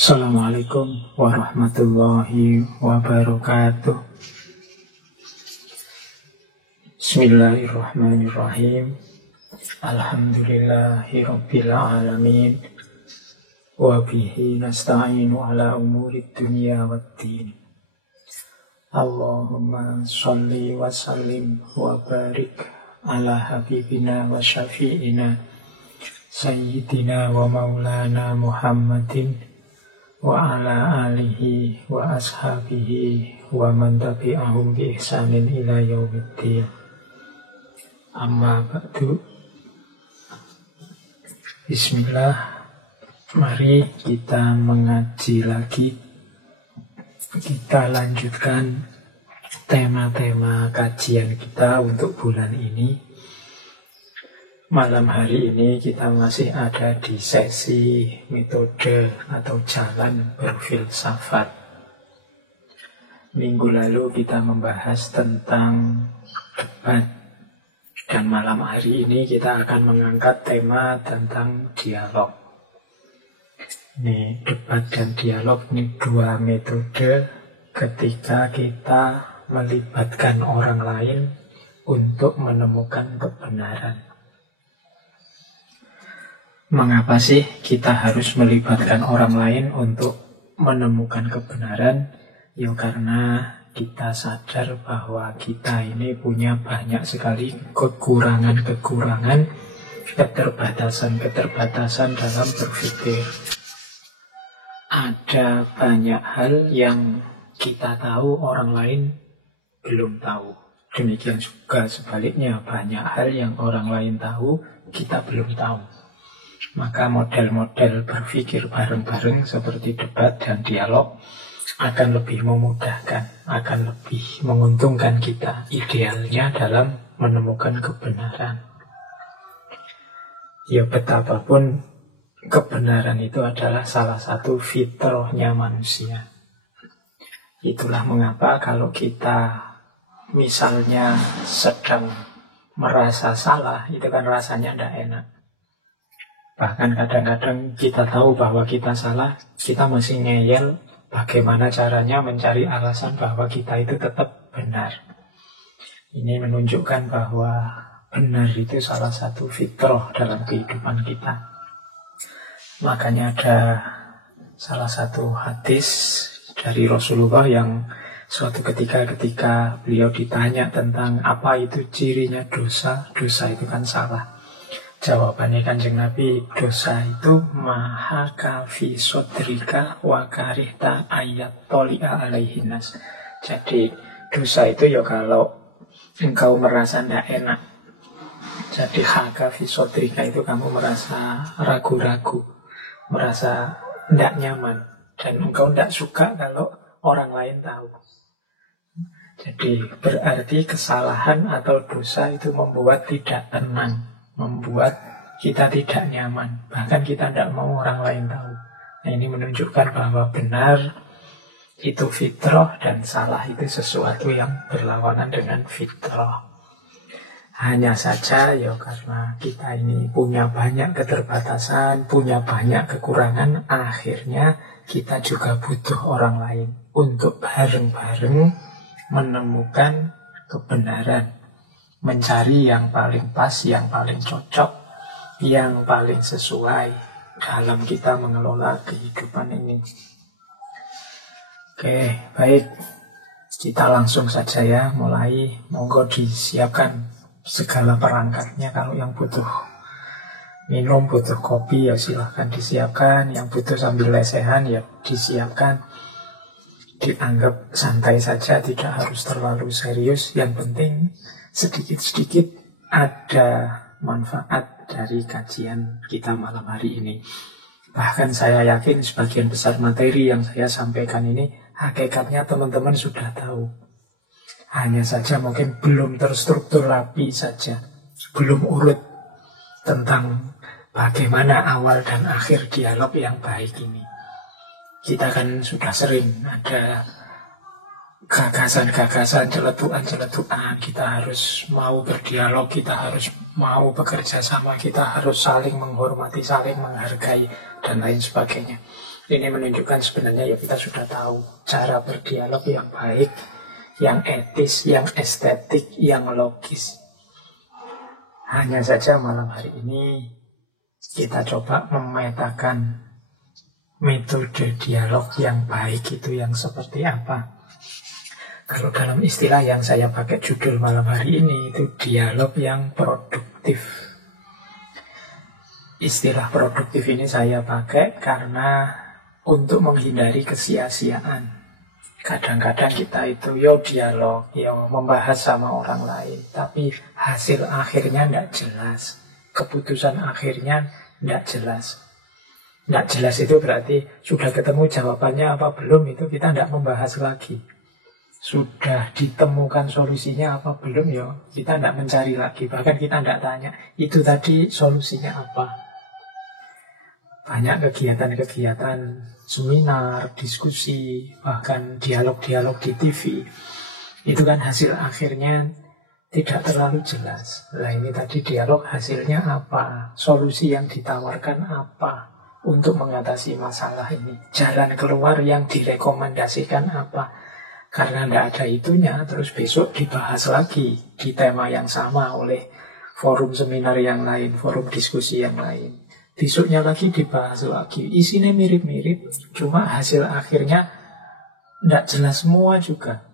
Assalamualaikum warahmatullahi wabarakatuh. Bismillahirrahmanirrahim. Alhamdulillahi rabbil alamin. Wa bihi nasta'inu ala umurid dunya waddin. Allahumma sholli wa sallim wa barik ala habibina wa syafi'ina sayyidina wa maulana Muhammadin wa ala alihi wa ashabihi wa man tabi'ahum bi ihsanin ila yaumiddin. Amma ba'du. Bismillah. Mari kita mengaji lagi. Kita lanjutkan tema-tema kajian kita untuk bulan ini. Malam hari ini kita masih ada di sesi metode atau jalan berfilsafat. Minggu lalu kita membahas tentang debat, dan malam hari ini kita akan mengangkat tema tentang dialog. Ini debat dan dialog ini dua metode ketika kita melibatkan orang lain untuk menemukan kebenaran. Mengapa sih kita harus melibatkan orang lain untuk menemukan kebenaran? Ya karena kita sadar bahwa kita ini punya banyak sekali kekurangan-kekurangan, keterbatasan-keterbatasan dalam berpikir. Ada banyak hal yang kita tahu orang lain belum tahu. Demikian juga sebaliknya, banyak hal yang orang lain tahu kita belum tahu. Maka model-model berpikir bareng-bareng seperti debat dan dialog akan lebih memudahkan, akan lebih menguntungkan kita idealnya dalam menemukan kebenaran. Ya betapapun kebenaran itu adalah salah satu fitrahnya manusia. Itulah mengapa kalau kita misalnya sedang merasa salah, itu kan rasanya tidak enak. Bahkan kadang-kadang kita tahu bahwa kita salah, kita masih ngeyel bagaimana caranya mencari alasan bahwa kita itu tetap benar. Ini menunjukkan bahwa benar itu salah satu fitrah dalam kehidupan kita. Makanya ada salah satu hadis dari Rasulullah yang suatu ketika beliau ditanya tentang apa itu cirinya dosa. Dosa itu kan salah. Jawabannya Kanjeng Nabi, dosa itu maha kafi sodrika wa karihta ayat toli'a alaihinas. Jadi dosa itu ya kalau engkau merasa tidak enak. Jadi haka fi sodrika itu kamu merasa ragu-ragu, merasa tidak nyaman, dan engkau tidak suka kalau orang lain tahu. Jadi berarti kesalahan atau dosa itu membuat tidak tenang, membuat kita tidak nyaman, bahkan kita tidak mau orang lain tahu. Nah, ini menunjukkan bahwa benar itu fitrah dan salah itu sesuatu yang berlawanan dengan fitrah. Hanya saja ya karena kita ini punya banyak keterbatasan, punya banyak kekurangan, akhirnya kita juga butuh orang lain untuk bareng-bareng menemukan kebenaran, mencari yang paling pas, yang paling cocok, yang paling sesuai dalam kita mengelola kehidupan ini. Oke, baik. Kita langsung saja ya, mulai. Monggo disiapkan segala perangkatnya. Kalau yang butuh minum, butuh kopi, ya silahkan disiapkan. Yang butuh sambil lesehan, ya disiapkan. Dianggap santai saja, tidak harus terlalu serius. Yang penting sedikit-sedikit ada manfaat dari kajian kita malam hari ini. Bahkan saya yakin sebagian besar materi yang saya sampaikan ini hakikatnya teman-teman sudah tahu. Hanya saja mungkin belum terstruktur rapi saja, belum urut tentang bagaimana awal dan akhir dialog yang baik ini. Kita kan sudah sering ada gagasan-gagasan, celetukan-celetukan. Kita harus mau berdialog, kita harus mau bekerja sama, kita harus saling menghormati, saling menghargai, dan lain sebagainya. Ini menunjukkan sebenarnya ya kita sudah tahu cara berdialog yang baik, yang etis, yang estetik, yang logis. Hanya saja malam hari ini kita coba memetakan metode dialog yang baik itu yang seperti apa. Kalau dalam istilah yang saya pakai judul malam hari ini itu dialog yang produktif. Istilah produktif ini saya pakai karena untuk menghindari kesia-siaan. Kadang-kadang kita itu dialog, membahas sama orang lain, tapi hasil akhirnya tidak jelas. Keputusan akhirnya tidak jelas. Tidak jelas itu berarti sudah ketemu jawabannya apa belum, itu kita tidak membahas lagi. Sudah ditemukan solusinya apa belum, kita tidak mencari lagi. Bahkan kita tidak tanya, itu tadi solusinya apa. Banyak kegiatan-kegiatan, seminar, diskusi, bahkan dialog-dialog di TV. Itu kan hasil akhirnya tidak terlalu jelas. Nah ini tadi dialog hasilnya apa? Solusi yang ditawarkan apa untuk mengatasi masalah ini? Jalan keluar yang direkomendasikan apa? Karena tidak ada itunya, terus besok dibahas lagi di tema yang sama oleh forum seminar yang lain, forum diskusi yang lain. Besoknya lagi dibahas lagi. Isinya mirip-mirip, cuma hasil akhirnya tidak jelas semua juga.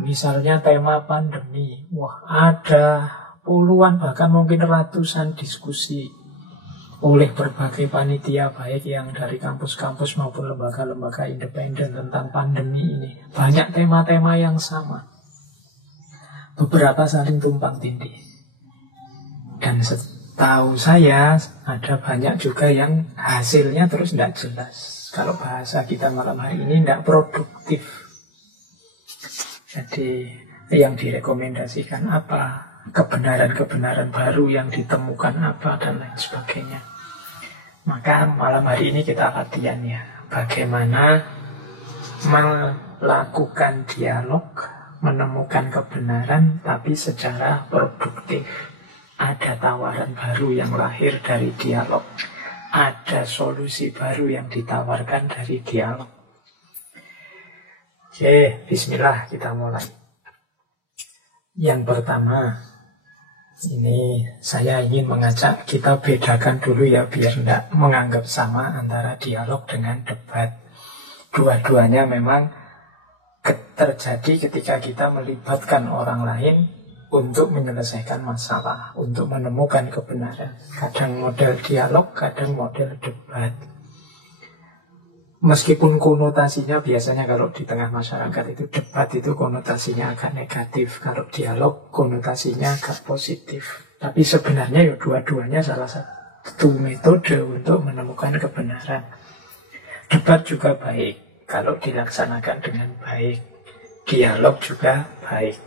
Misalnya tema pandemi. Wah, ada puluhan bahkan mungkin ratusan diskusi oleh berbagai panitia baik yang dari kampus-kampus maupun lembaga-lembaga independen tentang pandemi ini. Banyak tema-tema yang sama. Beberapa saling tumpang tindih. Dan tahu saya ada banyak juga yang hasilnya terus tidak jelas. Kalau bahasa kita malam hari ini tidak produktif. Jadi yang direkomendasikan apa, kebenaran-kebenaran baru yang ditemukan apa, dan lain sebagainya. Maka malam hari ini kita latihan ya, bagaimana melakukan dialog, menemukan kebenaran tapi secara produktif. Ada tawaran baru yang lahir dari dialog. Ada solusi baru yang ditawarkan dari dialog. Oke, bismillah kita mulai. Yang pertama, ini saya ingin mengajak kita bedakan dulu ya, biar tidak menganggap sama antara dialog dengan debat. Dua-duanya memang terjadi ketika kita melibatkan orang lain untuk menyelesaikan masalah, untuk menemukan kebenaran. Kadang model dialog, kadang model debat. Meskipun konotasinya biasanya kalau di tengah masyarakat itu debat itu konotasinya agak negatif, kalau dialog konotasinya agak positif. Tapi sebenarnya dua-duanya salah satu metode untuk menemukan kebenaran. Debat juga baik kalau dilaksanakan dengan baik. Dialog juga baik.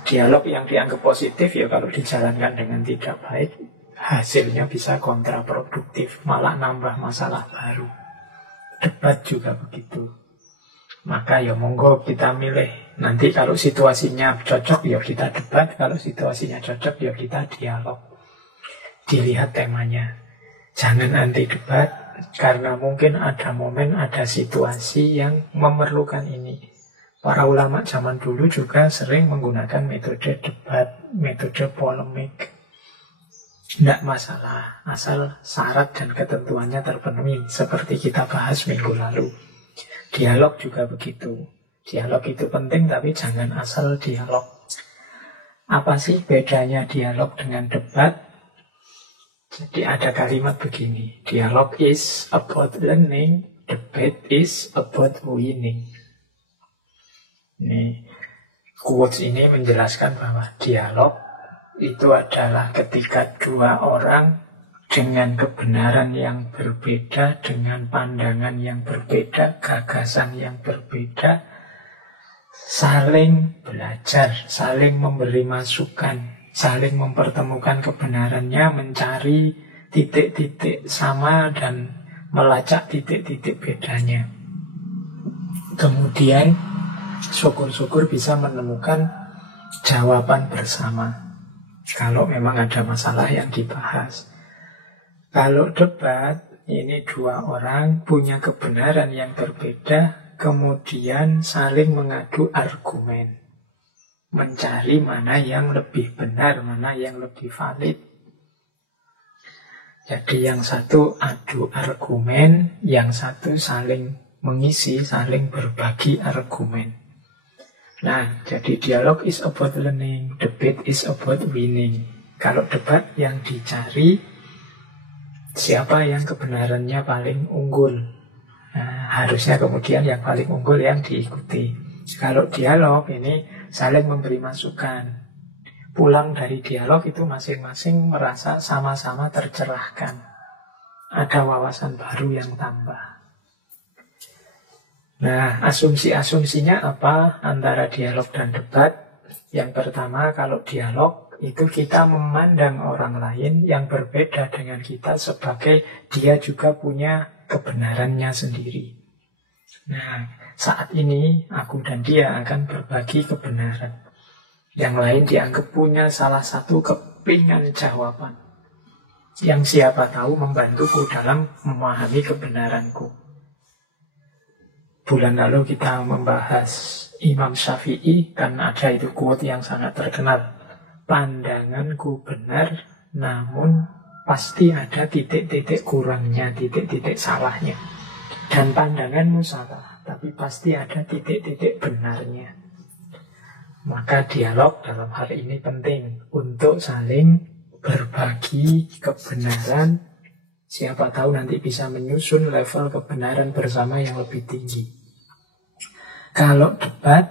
Dialog yang dianggap positif kalau dijalankan dengan tidak baik, hasilnya bisa kontraproduktif, malah nambah masalah baru. Debat juga begitu. Maka monggo kita milih. Nanti kalau situasinya cocok kita debat, kalau situasinya cocok kita dialog. Dilihat temanya. Jangan anti debat, karena mungkin ada momen, ada situasi yang memerlukan ini. Para ulama zaman dulu juga sering menggunakan metode debat, metode polemik. Tidak masalah, asal syarat dan ketentuannya terpenuhi, seperti kita bahas minggu lalu. Dialog juga begitu. Dialog itu penting, tapi jangan asal dialog. Apa sih bedanya dialog dengan debat? Jadi ada kalimat begini, dialog is about learning, debate is about winning. Ini quotes ini menjelaskan bahwa dialog itu adalah ketika dua orang dengan kebenaran yang berbeda, dengan pandangan yang berbeda, gagasan yang berbeda, saling belajar, saling memberi masukan, saling mempertemukan kebenarannya, mencari titik-titik sama dan melacak titik-titik bedanya. Kemudian syukur-syukur bisa menemukan jawaban bersama kalau memang ada masalah yang dibahas. Kalau debat Ini dua orang punya kebenaran yang berbeda, kemudian saling mengadu argumen. Mencari mana yang lebih benar, mana yang lebih valid. Jadi yang satu adu argumen, yang satu saling mengisi, saling berbagi argumen. Nah, jadi dialog is about learning, debate is about winning. Kalau debat yang dicari siapa yang kebenarannya paling unggul. Nah, harusnya kemudian yang paling unggul yang diikuti. Kalau dialog ini saling memberi masukan. Pulang dari dialog itu masing-masing merasa sama-sama tercerahkan. Ada wawasan baru yang tambah. Nah, asumsi-asumsinya apa antara dialog dan debat? Yang pertama, kalau dialog itu kita memandang orang lain yang berbeda dengan kita sebagai dia juga punya kebenarannya sendiri. Nah, saat ini aku dan dia akan berbagi kebenaran. Yang lain dianggap punya salah satu kepingan jawaban yang siapa tahu membantuku dalam memahami kebenaranku. Bulan lalu kita membahas Imam Syafi'i, kan ada itu quote yang sangat terkenal. Pandanganku benar, namun pasti ada titik-titik kurangnya, titik-titik salahnya. Dan pandanganmu salah, tapi pasti ada titik-titik benarnya. Maka dialog dalam hal ini penting untuk saling berbagi kebenaran. Siapa tahu nanti bisa menyusun level kebenaran bersama yang lebih tinggi. Kalau debat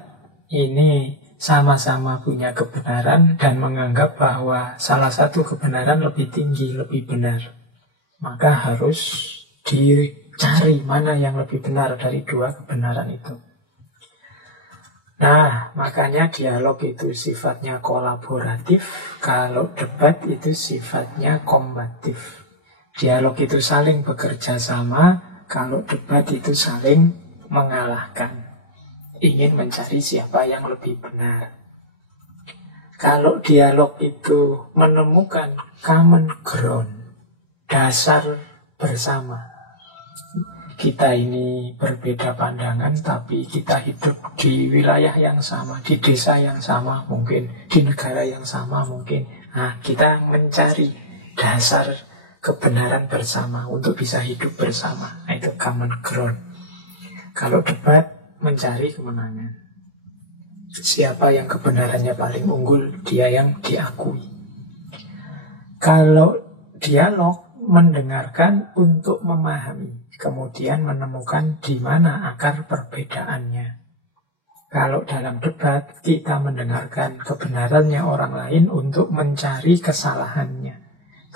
ini sama-sama punya kebenaran dan menganggap bahwa salah satu kebenaran lebih tinggi, lebih benar, maka harus dicari mana yang lebih benar dari dua kebenaran itu. Nah, makanya dialog itu sifatnya kolaboratif, kalau debat itu sifatnya kombatif. Dialog itu saling bekerja sama, kalau debat itu saling mengalahkan. Ingin mencari siapa yang lebih benar. Kalau dialog itu menemukan common ground, dasar bersama. Kita ini berbeda pandangan, tapi kita hidup di wilayah yang sama, di desa yang sama mungkin, di negara yang sama mungkin. Nah, kita mencari dasar kebenaran bersama untuk bisa hidup bersama. Nah, itu common ground. Kalau debat, mencari kemenangan. Siapa yang kebenarannya paling unggul, dia yang diakui. Kalau dialog, mendengarkan untuk memahami, kemudian menemukan di mana akar perbedaannya. Kalau dalam debat, kita mendengarkan kebenarannya orang lain untuk mencari kesalahannya,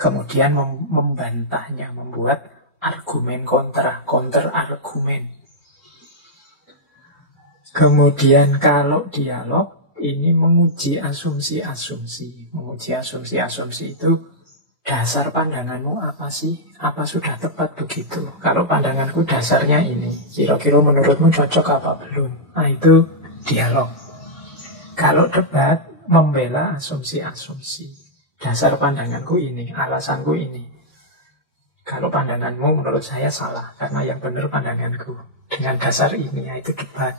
kemudian membantahnya, membuat argumen counter argumen. Kemudian kalau dialog ini menguji asumsi-asumsi. Menguji asumsi-asumsi itu dasar pandanganmu apa sih? Apa sudah tepat begitu? Kalau pandanganku dasarnya ini, kira-kira menurutmu cocok apa belum? Nah, itu dialog. Kalau debat membela asumsi-asumsi. Dasar pandanganku ini, alasanku ini. Kalau pandanganmu menurut saya salah, karena yang benar pandanganku. Dengan dasar ini, yaitu debat.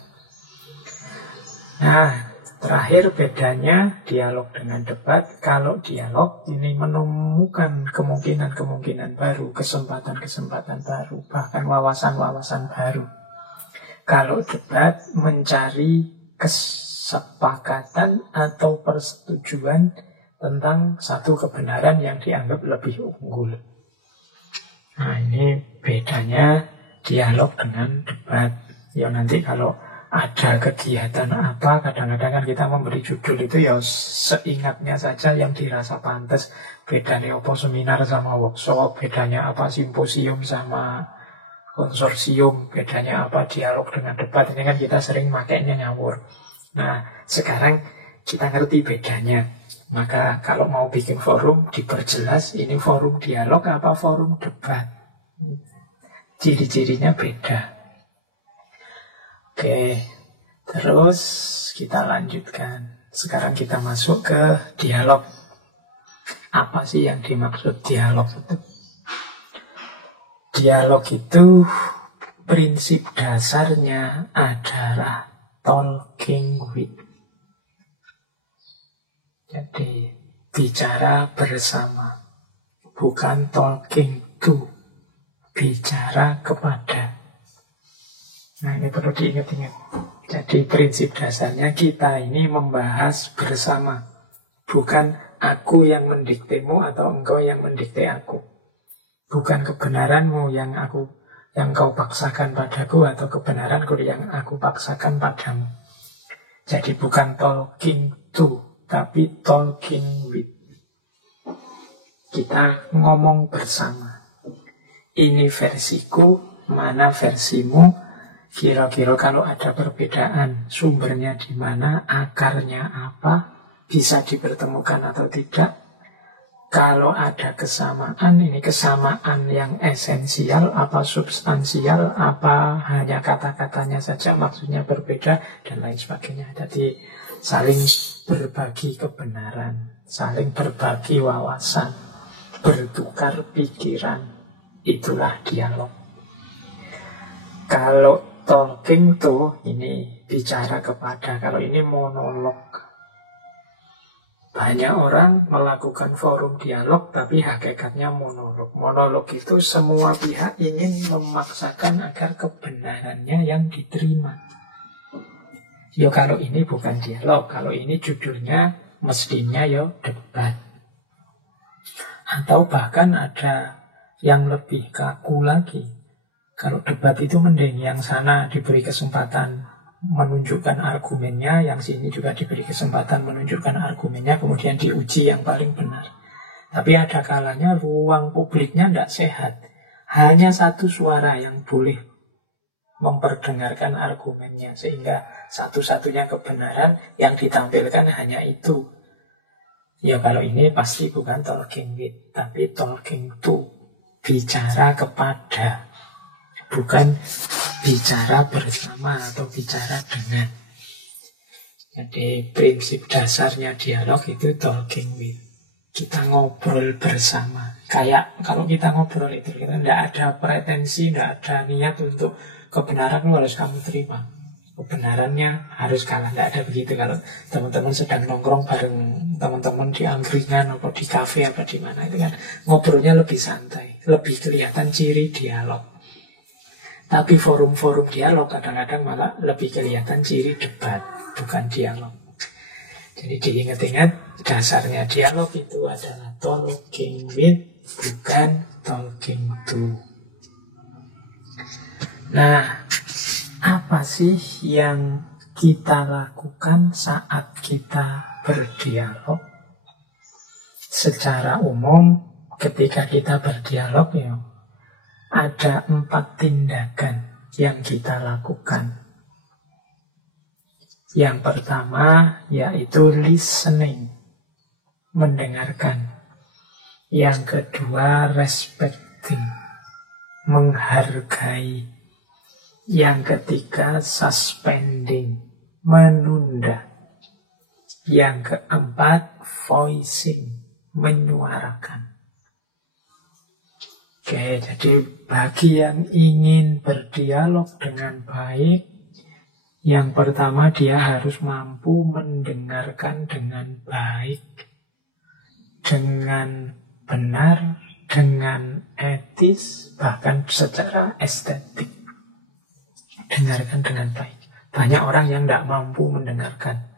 Nah, terakhir bedanya dialog dengan debat. Kalau dialog ini menemukan kemungkinan-kemungkinan baru, kesempatan-kesempatan baru, bahkan wawasan-wawasan baru. Kalau debat mencari kesepakatan atau persetujuan tentang satu kebenaran yang dianggap lebih unggul. Nah, ini bedanya dialog dengan debat. Ya nanti kalau ada kegiatan apa, kadang-kadang kan kita memberi judul itu ya seingatnya saja yang dirasa pantas. Bedanya apa seminar sama workshop, bedanya apa simposium sama konsorsium, bedanya apa dialog dengan debat. Ini kan kita sering makainya ngawur. Nah, sekarang kita ngerti bedanya. Maka kalau mau bikin forum, diperjelas ini forum dialog apa forum debat. Ciri-cirinya beda. Oke, terus kita lanjutkan. Sekarang kita masuk ke dialog. Apa sih yang dimaksud dialog itu? Dialog itu prinsip dasarnya adalah talking with. Jadi bicara bersama, bukan talking to, bicara kepada. Nah, ini perlu diingat-ingat. Jadi prinsip dasarnya kita ini membahas bersama, bukan aku yang mendiktemu atau engkau yang mendikte aku. Bukan kebenaranmu yang kau paksakan padaku atau kebenaranku yang aku paksakan padamu. Jadi bukan talking to, tapi talking with. Kita ngomong bersama. Ini versiku, mana versimu. Kira-kira kalau ada perbedaan, sumbernya di mana, akarnya apa, bisa dipertemukan atau tidak. Kalau ada kesamaan, ini kesamaan yang esensial, apa substansial, apa hanya kata-katanya saja, maksudnya berbeda, dan lain sebagainya. Jadi saling berbagi kebenaran, saling berbagi wawasan, bertukar pikiran, itulah dialog. Kalau talking to, ini bicara kepada, kalau ini monolog. Banyak orang melakukan forum dialog, tapi hakikatnya monolog. Monolog itu semua pihak ingin memaksakan agar kebenarannya yang diterima. Yo kalau ini bukan dialog, kalau ini judulnya mestinya yo debat. Atau bahkan ada yang lebih kaku lagi. Kalau debat itu mending yang sana diberi kesempatan menunjukkan argumennya, yang sini juga diberi kesempatan menunjukkan argumennya, kemudian diuji yang paling benar. Tapi ada kalanya ruang publiknya tidak sehat. Hanya satu suara yang boleh memperdengarkan argumennya, sehingga satu-satunya kebenaran yang ditampilkan hanya itu. Ya kalau ini pasti bukan talking with, tapi talking to, bicara kepada, bukan bicara bersama atau bicara dengan. Jadi prinsip dasarnya dialog itu talking with. Kita ngobrol bersama. Kayak kalau kita ngobrol itu kita tidak ada pretensi, tidak ada niat untuk kebenaran harus kamu terima, kebenarannya harus kalah. Tidak ada begitu. Kalau teman-teman sedang nongkrong bareng teman-teman di angkringan atau di kafe apa di mana, itu kan ngobrolnya lebih santai, lebih kelihatan ciri dialog. Tapi forum-forum dialog kadang-kadang malah lebih kelihatan ciri debat, bukan dialog. Jadi diingat-ingat, dasarnya dialog itu adalah talking with, bukan talking to. Nah, apa sih yang kita lakukan saat kita berdialog? Secara umum, ketika kita berdialog, ya, ada 4 tindakan yang kita lakukan. Yang pertama yaitu listening, mendengarkan. Yang kedua respecting, menghargai. Yang ketiga suspending, menunda. Yang keempat voicing, menyuarakan. Oke, jadi bagi yang ingin berdialog dengan baik, yang pertama dia harus mampu mendengarkan dengan baik, dengan benar, dengan etis, bahkan secara estetik. Dengarkan dengan baik. Banyak orang yang tidak mampu mendengarkan.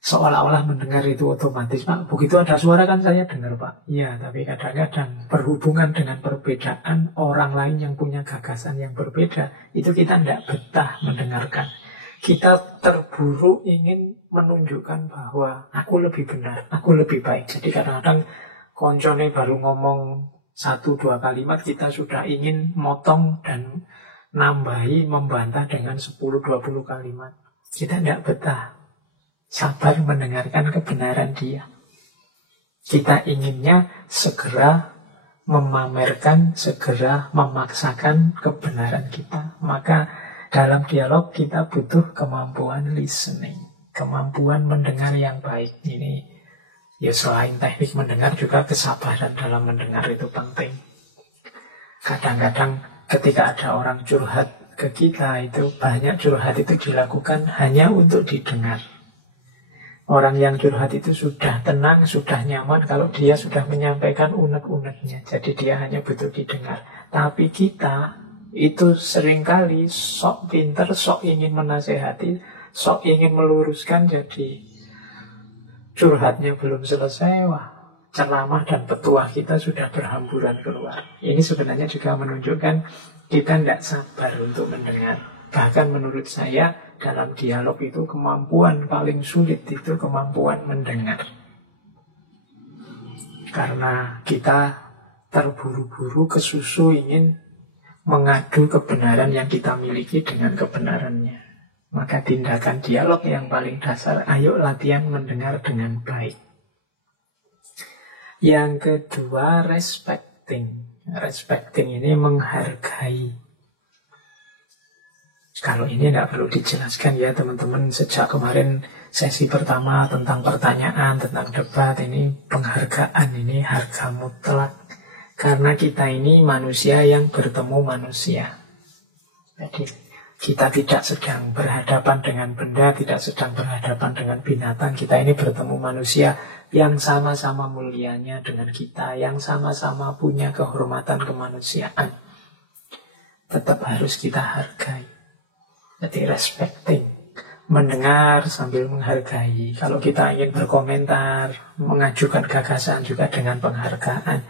Seolah-olah mendengar itu otomatis, Pak, begitu ada suara kan saya dengar, Pak. Iya, tapi kadang-kadang berhubungan dengan perbedaan orang lain yang punya gagasan yang berbeda, itu kita tidak betah mendengarkan. Kita terburu ingin menunjukkan bahwa aku lebih benar, aku lebih baik. Jadi kadang-kadang koncone baru ngomong 1-2 kalimat, kita sudah ingin motong dan nambahi, membantah dengan 10-20 kalimat. Kita tidak betah sabar mendengarkan kebenaran dia. Kita inginnya segera memamerkan, segera memaksakan kebenaran kita. Maka dalam dialog kita butuh kemampuan listening, kemampuan mendengar yang baik. Ini ya selain teknik mendengar juga kesabaran dalam mendengar itu penting. Kadang-kadang ketika ada orang curhat ke kita, itu banyak curhat itu dilakukan hanya untuk didengar. Orang yang curhat itu sudah tenang, sudah nyaman kalau dia sudah menyampaikan unek-uneknya. Jadi dia hanya butuh didengar. Tapi kita itu seringkali sok pinter, sok ingin menasehati, sok ingin meluruskan. Jadi curhatnya belum selesai, wah, ceramah dan petuah kita sudah berhamburan keluar. Ini sebenarnya juga menunjukkan kita tidak sabar untuk mendengar. Bahkan menurut saya dalam dialog itu kemampuan paling sulit itu kemampuan mendengar. Karena kita terburu-buru kesusu ingin mengadu kebenaran yang kita miliki dengan kebenarannya. Maka tindakan dialog yang paling dasar, ayo latihan mendengar dengan baik. Yang kedua, respecting. Respecting ini menghargai. Kalau ini tidak perlu dijelaskan ya teman-teman. Sejak kemarin sesi pertama tentang pertanyaan, tentang debat, ini penghargaan, ini harga mutlak. Karena kita ini manusia yang bertemu manusia. Jadi kita tidak sedang berhadapan dengan benda, tidak sedang berhadapan dengan binatang. Kita ini bertemu manusia yang sama-sama mulianya dengan kita, yang sama-sama punya kehormatan kemanusiaan. Tetap harus kita hargai. Jadi respecting, mendengar sambil menghargai. Kalau kita ingin berkomentar, mengajukan gagasan juga dengan penghargaan.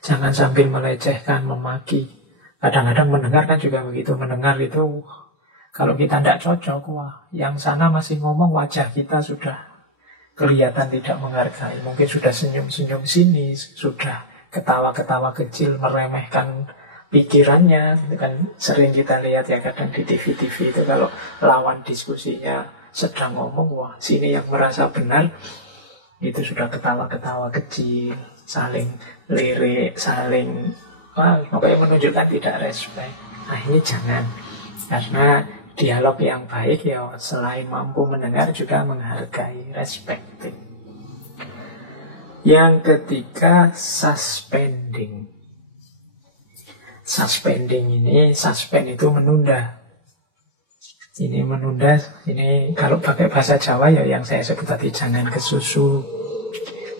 Jangan sambil melecehkan, memaki. Kadang-kadang mendengar kan juga begitu. Mendengar itu kalau kita tidak cocok, wah, yang sana masih ngomong, wajah kita sudah kelihatan tidak menghargai. Mungkin sudah senyum-senyum sini, sudah ketawa-ketawa kecil, meremehkan pikirannya. Itu kan sering kita lihat ya kadang di TV-TV itu kalau lawan diskusinya sedang ngomong, wah, sini yang merasa benar, itu sudah ketawa-ketawa kecil, saling lirik, saling, wah, pokoknya menunjukkan tidak respect. Nah ini jangan. Karena dialog yang baik ya selain mampu mendengar juga menghargai, respecting. Yang ketiga, suspending. Suspending ini, suspend itu menunda. Ini menunda, ini kalau pakai bahasa Jawa ya yang saya sebut tadi, jangan kesusu.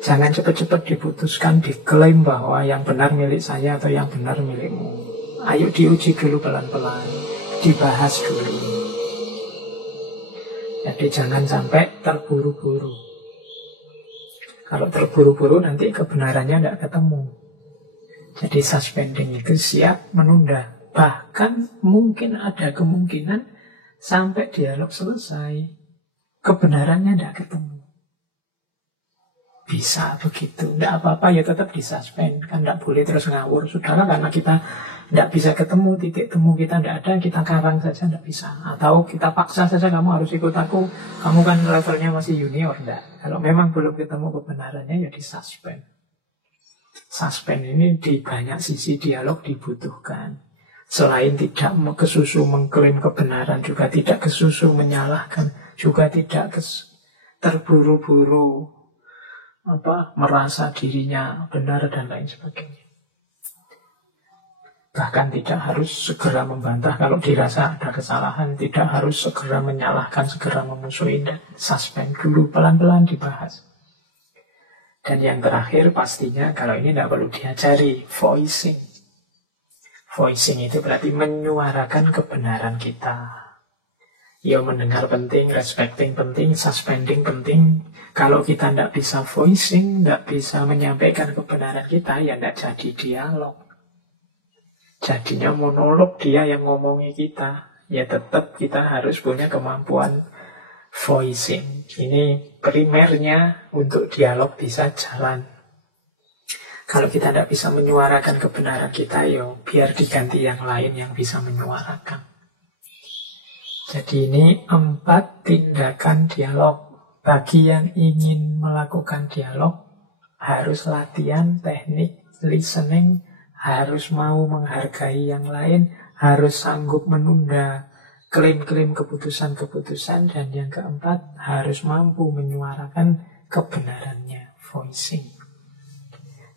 Jangan cepat-cepat diputuskan, diklaim bahwa yang benar milik saya atau yang benar milikmu. Ayo diuji dulu pelan-pelan, dibahas dulu. Jadi jangan sampai terburu-buru. Kalau terburu-buru nanti kebenarannya tidak ketemu. Jadi suspending itu siap menunda. Bahkan mungkin ada kemungkinan sampai dialog selesai, kebenarannya tidak ketemu. Bisa begitu, tidak apa-apa ya, tetap disuspend. Kan tidak boleh terus ngawur. Sudahlah, karena kita tidak bisa ketemu, titik temu kita tidak ada, kita karang saja tidak bisa. Atau kita paksa saja, kamu harus ikut aku, kamu kan levelnya masih junior. Tidak. Kalau memang belum ketemu kebenarannya ya disuspend. Suspend ini di banyak sisi dialog dibutuhkan. Selain tidak kesusu mengklaim kebenaran, juga tidak kesusu menyalahkan, juga tidak terburu-buru merasa dirinya benar dan lain sebagainya. Bahkan tidak harus segera membantah kalau dirasa ada kesalahan, tidak harus segera menyalahkan, segera memusuhi, dan suspend dulu, pelan-pelan dibahas. Dan yang terakhir pastinya kalau ini tidak perlu diajari, voicing. Voicing itu berarti menyuarakan kebenaran kita. Ya, mendengar penting, respecting penting, suspending penting. Kalau kita tidak bisa voicing, tidak bisa menyampaikan kebenaran kita, ya tidak jadi dialog. Jadinya monolog, dia yang ngomongi kita. Ya tetap kita harus punya kemampuan voicing. Ini primernya untuk dialog bisa jalan. Kalau kita tidak bisa menyuarakan kebenaran kita, ya biar diganti yang lain yang bisa menyuarakan. Jadi ini 4 tindakan dialog. Bagi yang ingin melakukan dialog, harus latihan teknik listening, harus mau menghargai yang lain, harus sanggup menunda klaim-klaim keputusan-keputusan, dan yang keempat, harus mampu menyuarakan kebenarannya, voicing.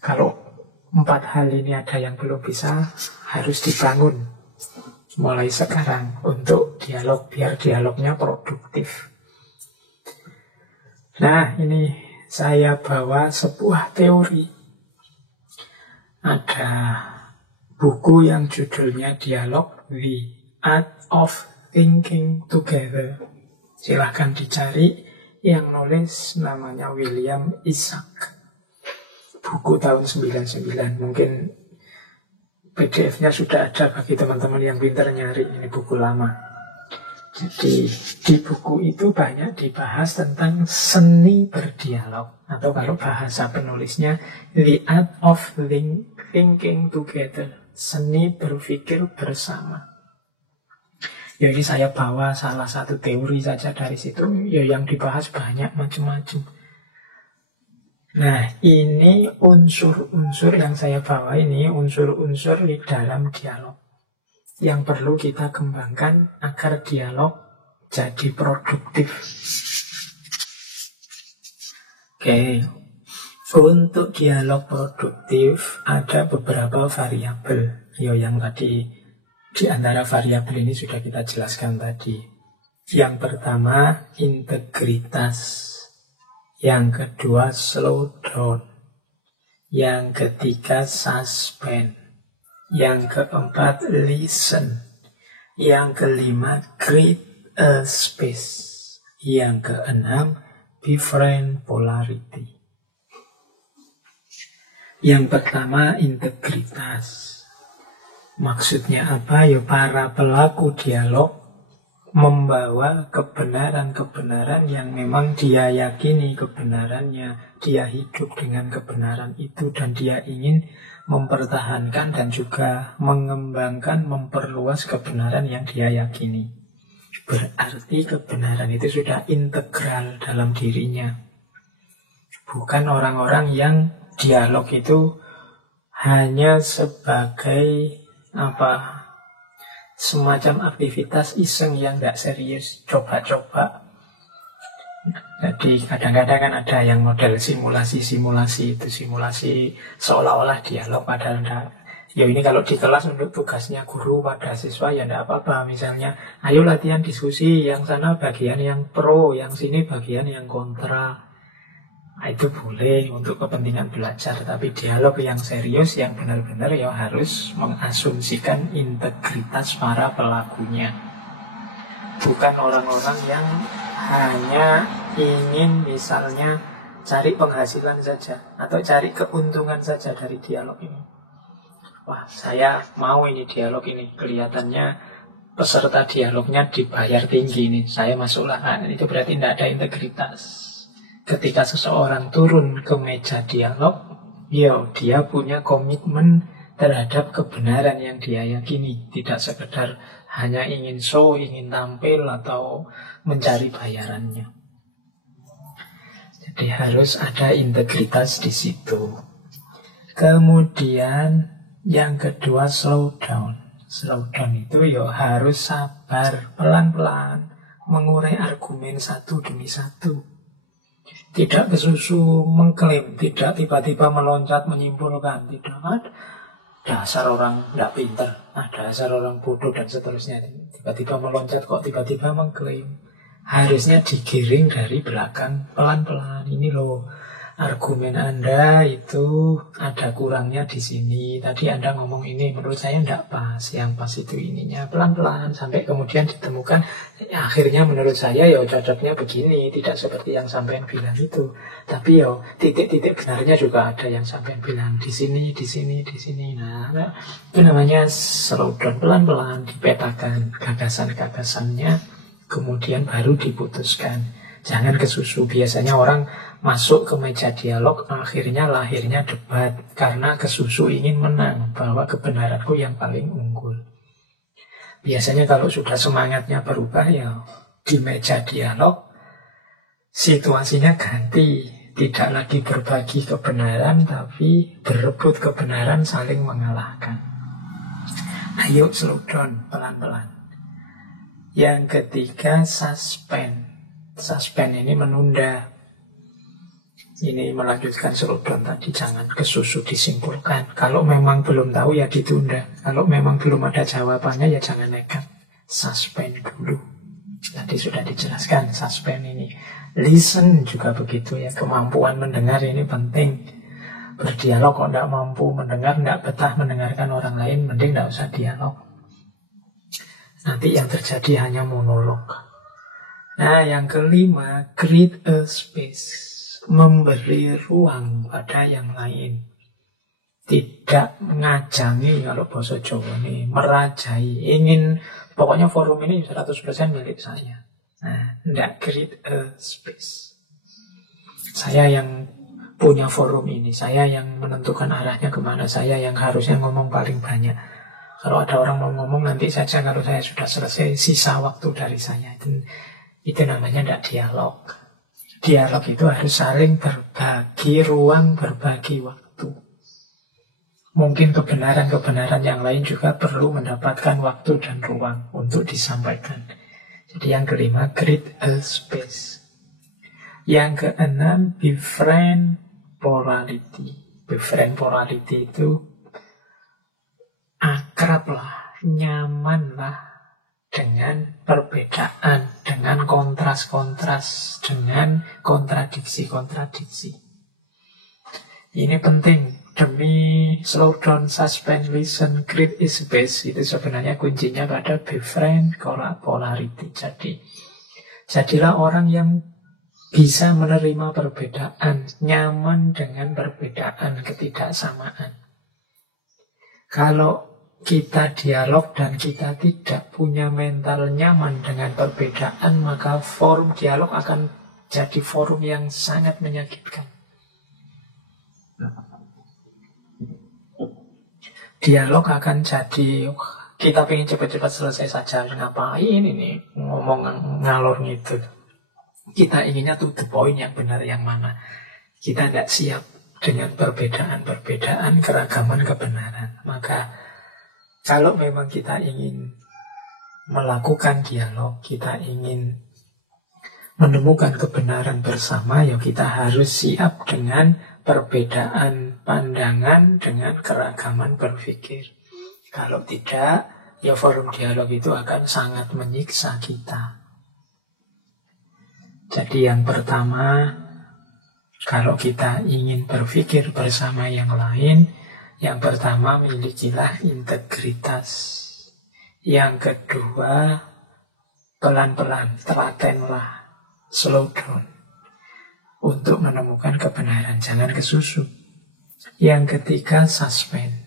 Kalau 4 hal ini ada yang belum bisa, harus dibangun mulai sekarang untuk dialog, biar dialognya produktif. Nah, ini saya bawa sebuah teori. Ada buku yang judulnya Dialog, The Art of Thinking Together. Silahkan dicari, yang nulis namanya William Isaac. Buku tahun 99, mungkin PDF-nya sudah ada bagi teman-teman yang pintar nyari, ini buku lama. Jadi di buku itu banyak dibahas tentang seni berdialog, atau kalau bahasa penulisnya The Art of Thinking Together, seni berpikir bersama. Ya ini saya bawa salah satu teori saja dari situ, ya yang dibahas banyak macam-macam. Nah, ini unsur-unsur yang saya bawa ini, unsur-unsur di dalam dialog yang perlu kita kembangkan agar dialog jadi produktif. Oke, untuk dialog produktif ada beberapa variabel. Yang tadi di antara variabel ini sudah kita jelaskan tadi. Yang pertama, integritas. Yang kedua, slow down. Yang ketiga, suspend. Yang keempat, listen. Yang kelima, create a space. Yang keenam, different polarity. Yang pertama, integritas. Maksudnya apa? Ya, para pelaku dialog membawa kebenaran-kebenaran yang memang dia yakini kebenarannya, dia hidup dengan kebenaran itu, dan dia ingin mempertahankan dan juga mengembangkan, memperluas kebenaran yang dia yakini. Berarti kebenaran itu sudah integral dalam dirinya. Bukan orang-orang yang dialog itu hanya sebagai semacam aktivitas iseng yang tidak serius, coba-coba. Jadi kadang-kadang kan ada yang model simulasi-simulasi, itu simulasi seolah-olah dialog padahal tidak. Ya ini kalau di kelas untuk tugasnya guru pada siswa ya tidak apa-apa. Misalnya, ayo latihan diskusi, yang sana bagian yang pro, yang sini bagian yang kontra. Nah, itu boleh untuk kepentingan belajar, tapi dialog yang serius, yang benar-benar ya harus mengasumsikan integritas para pelakunya. Bukan orang-orang yang hanya ingin misalnya cari penghasilan saja atau cari keuntungan saja dari dialog ini. Wah, saya mau ini dialog ini, kelihatannya peserta dialognya dibayar tinggi ini, saya masuklah. Nah, itu berarti tidak ada integritas. Ketika seseorang turun ke meja dialog, dia punya komitmen terhadap kebenaran yang dia yakini. Tidak sekedar hanya ingin show, ingin tampil, atau mencari bayarannya. Jadi harus ada integritas di situ. Kemudian yang kedua, slow down. Slow down itu harus sabar, pelan-pelan, mengurai argumen satu demi satu. Tidak kesusu mengklaim, tidak tiba-tiba meloncat menyimpulkan, tidak ada. Dasar orang tidak pintar, dasar orang bodoh dan seterusnya. Tiba-tiba meloncat kok tiba-tiba mengklaim. Harusnya digiring dari belakang pelan-pelan. Ini loh, argumen Anda itu ada kurangnya di sini. Tadi Anda ngomong ini, menurut saya tidak pas. Yang pas itu ininya, pelan-pelan sampai kemudian ditemukan. Akhirnya menurut saya cocoknya begini, tidak seperti yang sampean bilang itu. Tapi titik-titik benarnya juga ada yang sampean bilang di sini, di sini, di sini. Nah, itu namanya slow down, pelan-pelan dipetakan gagasan-gagasannya, kemudian baru diputuskan. Jangan kesusu. Biasanya orang masuk ke meja dialog, akhirnya lahirnya debat karena kesusu ingin menang, bahwa kebenaranku yang paling unggul. Biasanya kalau sudah semangatnya berubah di meja dialog situasinya ganti, tidak lagi berbagi kebenaran tapi berebut kebenaran, saling mengalahkan. Ayo slow down, pelan-pelan. Yang ketiga, suspend. Suspend ini menunda. Ini melanjutkan slowdown tadi, jangan kesusu disimpulkan. Kalau memang belum tahu ya ditunda. Kalau memang belum ada jawabannya ya jangan nekat. Suspend dulu. Tadi sudah dijelaskan suspend ini. Listen juga begitu ya. Kemampuan mendengar ini penting. Berdialog kok tidak mampu mendengar, tidak betah mendengarkan orang lain, mending tidak usah dialog. Nanti yang terjadi hanya monolog. Nah, yang kelima, create a space. Memberi ruang pada yang lain. Tidak mengajangi, kalau bahasa Jawa ini, merajai. Ingin, pokoknya forum ini 100% milik saya. Nah, tidak, create a space. Saya yang punya forum ini, saya yang menentukan arahnya kemana, saya yang harusnya ngomong paling banyak. Kalau ada orang mau ngomong nanti saja, kalau saya sudah selesai, sisa waktu dari saya. Itu namanya tidak dialog. Dialog itu harus saling berbagi ruang, berbagi waktu. Mungkin kebenaran-kebenaran yang lain juga perlu mendapatkan waktu dan ruang untuk disampaikan. Jadi yang kelima, create a space. Yang keenam, befriend plurality. Befriend plurality itu akrablah, nyamanlah dengan perbedaan, dengan kontras-kontras, dengan kontradiksi-kontradiksi. Ini penting. Demi slowdown, suspend, listen, create a space. Itu sebenarnya kuncinya pada befriend polarity. Jadilah orang yang bisa menerima perbedaan, nyaman dengan perbedaan, ketidaksamaan. Kalau kita dialog dan kita tidak punya mental nyaman dengan perbedaan, maka forum dialog akan jadi forum yang sangat menyakitkan. Dialog akan jadi, kita pengen cepat-cepat selesai saja, ngapain ini ngomong ngalor gitu. Kita inginnya to the point, yang benar yang mana. Kita tidak siap dengan perbedaan-perbedaan, keragaman kebenaran. Maka kalau memang kita ingin melakukan dialog, kita ingin menemukan kebenaran bersama, ya kita harus siap dengan perbedaan pandangan, dengan keragaman berpikir. Kalau tidak, ya forum dialog itu akan sangat menyiksa kita. Jadi yang pertama, kalau kita ingin berpikir bersama yang lain, yang pertama, milikilah integritas. Yang kedua, pelan-pelan, telatenlah, slow down, untuk menemukan kebenaran, jangan kesusu. Yang ketiga, suspend.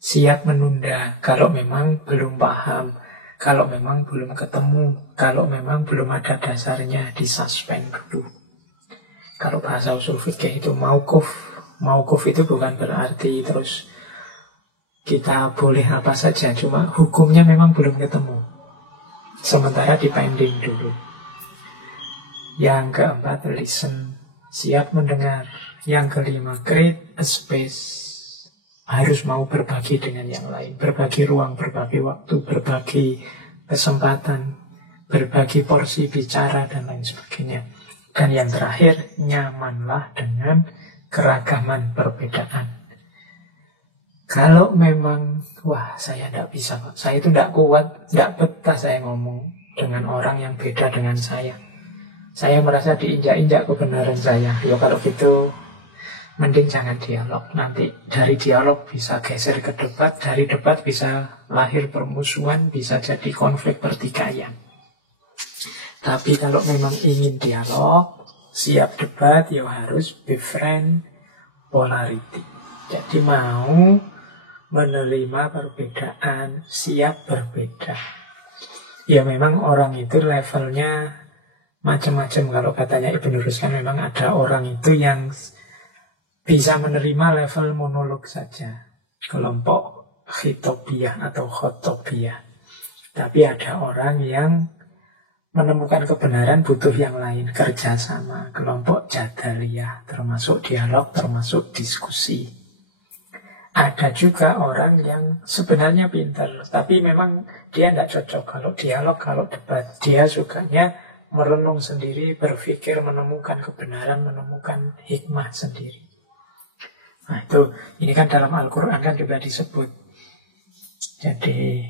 Siap menunda kalau memang belum paham, kalau memang belum ketemu, kalau memang belum ada dasarnya, disuspend dulu. Kalau bahasa usul fikih itu mauquf. Mauquf itu bukan berarti terus kita boleh apa saja, cuma hukumnya memang belum ketemu. Sementara dipending dulu. Yang keempat, listen. Siap mendengar. Yang kelima, create a space. Harus mau berbagi dengan yang lain. Berbagi ruang, berbagi waktu, berbagi kesempatan, berbagi porsi bicara, dan lain sebagainya. Dan yang terakhir, nyamanlah dengan keragaman perbedaan. Kalau memang, wah saya tidak bisa, saya itu tidak kuat, tidak betah saya ngomong dengan orang yang beda dengan saya merasa diinjak-injak kebenaran saya. Ya kalau gitu, mending jangan dialog. Nanti dari dialog bisa geser ke debat, dari debat bisa lahir permusuhan, bisa jadi konflik pertikaian. Tapi kalau memang ingin dialog, siap debat, ya harus befriend polarity. Jadi mau menerima perbedaan, siap berbeda. Ya memang orang itu levelnya macam-macam. Kalau katanya Ibnu Ruskan, memang ada orang itu yang bisa menerima level monolog saja, kelompok khitobiyah atau khotobiyah. Tapi ada orang yang menemukan kebenaran butuh yang lain, kerjasama, kelompok jadaliyah, termasuk dialog, termasuk diskusi. Ada juga orang yang sebenarnya pintar, tapi memang dia tidak cocok kalau dialog, kalau debat. Dia sukanya merenung sendiri, berpikir, menemukan kebenaran, menemukan hikmah sendiri. Nah itu, ini kan dalam Al-Quran kan juga disebut. Jadi,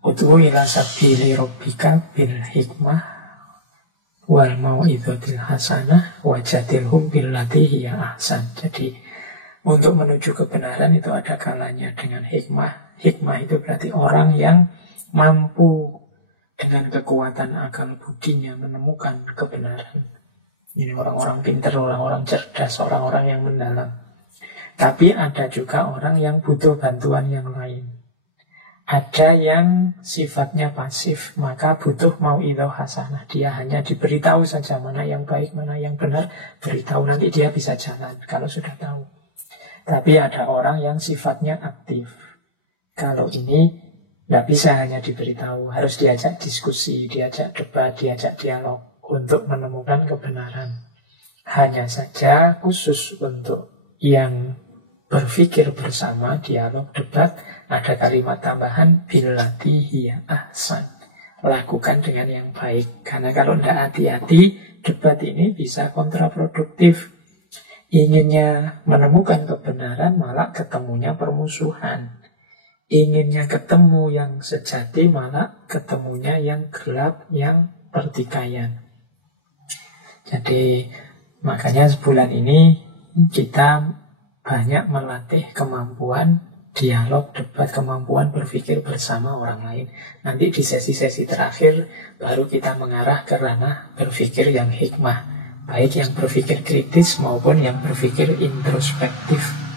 ud'u ila sabili rabbika bil hikmah wal mau'izatil hasanah wajadilhum billati hiya ahsan. Jadi, untuk menuju kebenaran itu ada kalanya dengan hikmah. Hikmah itu berarti orang yang mampu dengan kekuatan akal budinya menemukan kebenaran. Ini orang-orang pintar, orang-orang cerdas, orang-orang yang mendalam. Tapi ada juga orang yang butuh bantuan yang lain. Ada yang sifatnya pasif, maka butuh mau'idhah hasanah. Dia hanya diberitahu saja mana yang baik, mana yang benar. Beritahu, nanti dia bisa jalan kalau sudah tahu. Tapi ada orang yang sifatnya aktif. Kalau ini tidak bisa hanya diberitahu, harus diajak diskusi, diajak debat, diajak dialog untuk menemukan kebenaran. Hanya saja khusus untuk yang berpikir bersama, dialog, debat, ada kalimat tambahan, billati hiya ahsan. Lakukan dengan yang baik. Karena kalau tidak hati-hati, debat ini bisa kontraproduktif. Inginnya menemukan kebenaran, malah ketemunya permusuhan. Inginnya ketemu yang sejati, malah ketemunya yang gelap, yang pertikaian. Jadi makanya sebulan ini kita banyak melatih kemampuan dialog, debat, kemampuan berpikir bersama orang lain. Nanti di sesi-sesi terakhir baru kita mengarah ke ranah berpikir yang hikmah, baik yang berpikir kritis maupun yang berpikir introspektif.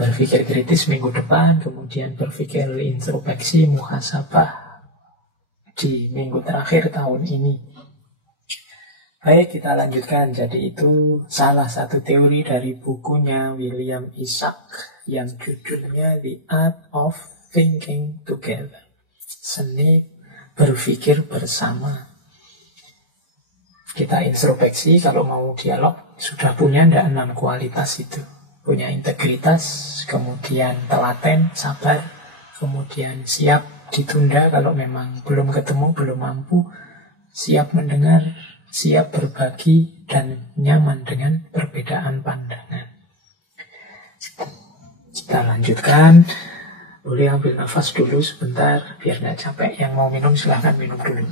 Berpikir kritis minggu depan, kemudian berpikir introspeksi, muhasabah di minggu terakhir tahun ini. Baik, kita lanjutkan. Jadi itu salah satu teori dari bukunya William Isaac yang judulnya The Art of Thinking Together. Seni berpikir bersama. Kita introspeksi, kalau mau dialog, sudah punya ndak 6 kualitas itu. Punya integritas, kemudian telaten, sabar, kemudian siap ditunda kalau memang belum ketemu, belum mampu, siap mendengar, siap berbagi, dan nyaman dengan perbedaan pandangan. Kita lanjutkan. Boleh ambil nafas dulu sebentar, biar nggak capek. Yang mau minum silahkan minum dulu.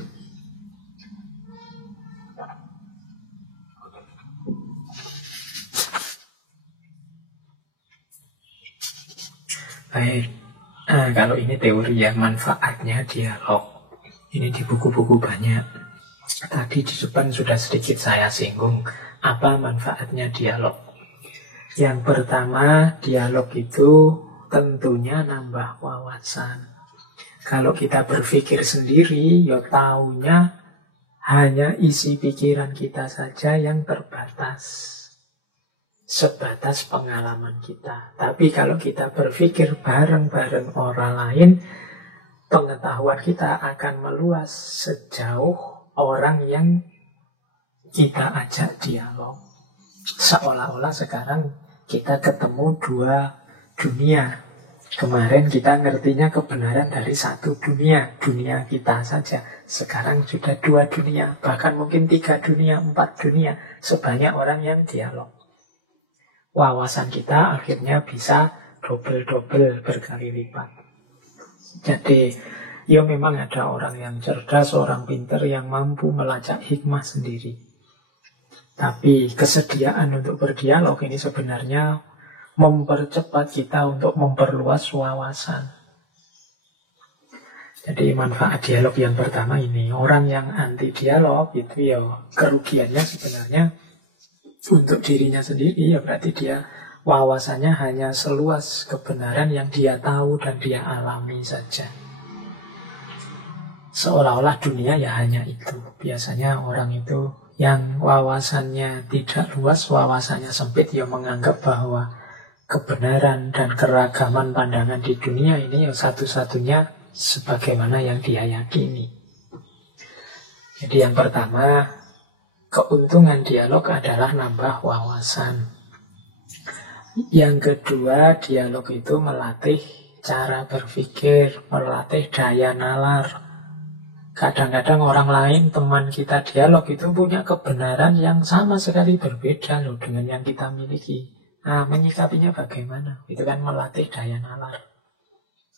Baik, kalau ini teori ya, manfaatnya dialog. Ini di buku-buku banyak. Tadi di depan sudah sedikit saya singgung apa manfaatnya dialog. Yang pertama, dialog itu tentunya nambah wawasan. Kalau kita berpikir sendiri, ya taunya hanya isi pikiran kita saja yang terbatas. Sebatas pengalaman kita. Tapi kalau kita berpikir bareng-bareng orang lain, pengetahuan kita akan meluas sejauh orang yang kita ajak dialog. Seolah-olah sekarang kita ketemu 2 dunia. Kemarin kita ngertinya kebenaran dari 1 dunia, dunia kita saja. Sekarang sudah 2 dunia, bahkan mungkin 3 dunia, 4 dunia. Sebanyak orang yang dialog. Wawasan kita akhirnya bisa double-double, berkali lipat. Jadi, ya memang ada orang yang cerdas, orang pintar yang mampu melacak hikmah sendiri. Tapi kesediaan untuk berdialog ini sebenarnya mempercepat kita untuk memperluas wawasan. Jadi manfaat dialog yang pertama ini, orang yang anti dialog itu ya kerugiannya sebenarnya untuk dirinya sendiri, ya berarti dia wawasannya hanya seluas kebenaran yang dia tahu dan dia alami saja. Seolah-olah dunia ya hanya itu. Biasanya orang itu yang wawasannya tidak luas, wawasannya sempit, ya menganggap bahwa kebenaran dan keragaman pandangan di dunia ini ya satu-satunya sebagaimana yang dia yakini. Jadi yang pertama, keuntungan dialog adalah nambah wawasan. Yang kedua, dialog itu melatih cara berpikir, melatih daya nalar. Kadang-kadang orang lain, teman kita dialog itu punya kebenaran yang sama sekali berbeda loh dengan yang kita miliki. Nah, menyikapinya bagaimana? Itu kan melatih daya nalar.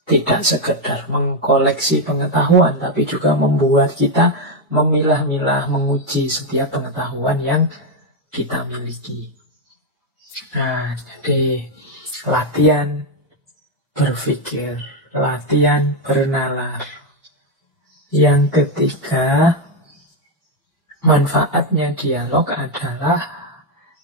Tidak sekedar mengkoleksi pengetahuan, tapi juga membuat kita memilah-milah, menguji setiap pengetahuan yang kita miliki. Nah, jadi latihan berpikir, latihan bernalar. Yang ketiga, manfaatnya dialog adalah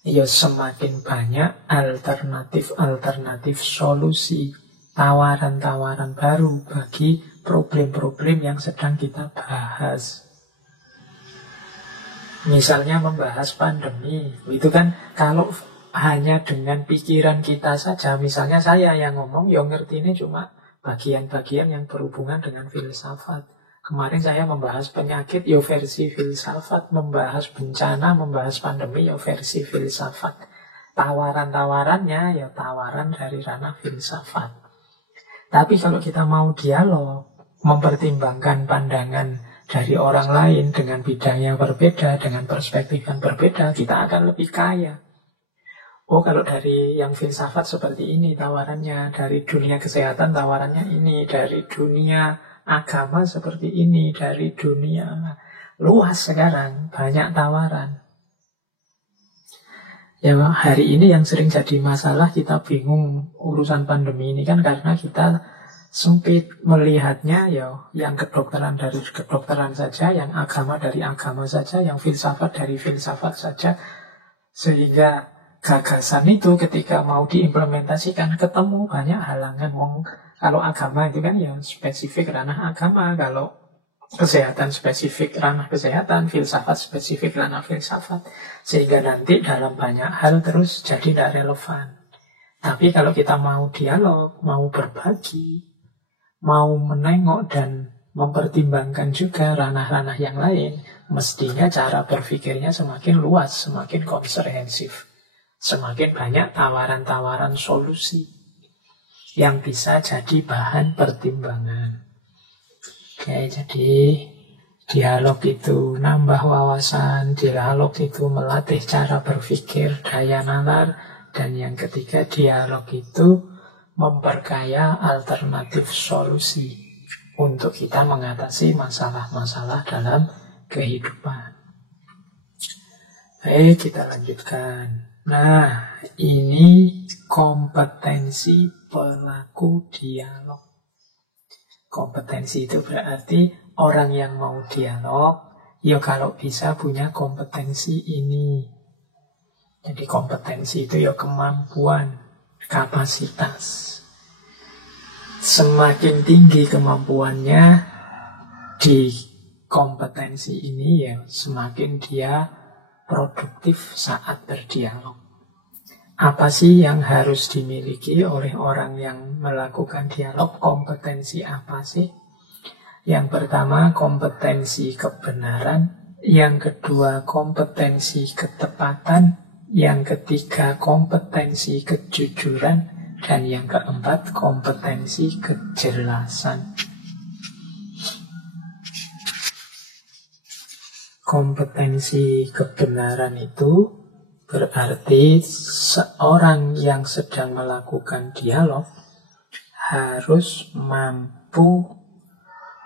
semakin banyak alternatif-alternatif solusi, tawaran-tawaran baru bagi problem-problem yang sedang kita bahas. Misalnya membahas pandemi, itu kan kalau hanya dengan pikiran kita saja, misalnya saya yang ngomong, ngerti ini cuma bagian-bagian yang berhubungan dengan filsafat. Kemarin saya membahas penyakit, versi filsafat. Membahas bencana, membahas pandemi, versi filsafat. Tawaran-tawarannya, tawaran dari ranah filsafat. Tapi kalau kita mau dialog, mempertimbangkan pandangan dari orang lain dengan bidang yang berbeda, dengan perspektif yang berbeda, kita akan lebih kaya. Kalau dari yang filsafat seperti ini tawarannya, dari dunia kesehatan tawarannya ini, dari dunia agama seperti ini, dari dunia luas sekarang, banyak tawaran. Hari ini yang sering jadi masalah, kita bingung urusan pandemi ini kan karena kita sempit melihatnya yang kedokteran dari kedokteran saja, yang agama dari agama saja, yang filsafat dari filsafat saja. Sehingga gagasan itu ketika mau diimplementasikan ketemu banyak halangan. Kalau agama itu kan spesifik ranah agama, kalau kesehatan spesifik ranah kesehatan, filsafat spesifik ranah filsafat. Sehingga nanti dalam banyak hal terus jadi tidak relevan. Tapi kalau kita mau dialog, mau berbagi, mau menengok dan mempertimbangkan juga ranah-ranah yang lain, mestinya cara berpikirnya semakin luas, semakin komprehensif. Semakin banyak tawaran-tawaran solusi yang bisa jadi bahan pertimbangan. Oke, jadi dialog itu nambah wawasan, dialog itu melatih cara berpikir, daya nalar, dan yang ketiga dialog itu memperkaya alternatif solusi untuk kita mengatasi masalah-masalah dalam kehidupan. Baik, kita lanjutkan. Nah, ini kompetensi pelaku dialog. Kompetensi itu berarti orang yang mau dialog, kalau bisa punya kompetensi ini. Jadi kompetensi itu kemampuan, kapasitas. Semakin tinggi kemampuannya di kompetensi ini, semakin dia produktif saat berdialog. Apa sih yang harus dimiliki oleh orang yang melakukan dialog? Kompetensi apa sih? Yang pertama, kompetensi kebenaran. Yang kedua, kompetensi ketepatan. Yang ketiga, kompetensi kejujuran. Dan yang keempat, kompetensi kejelasan. Kompetensi kebenaran itu berarti seorang yang sedang melakukan dialog harus mampu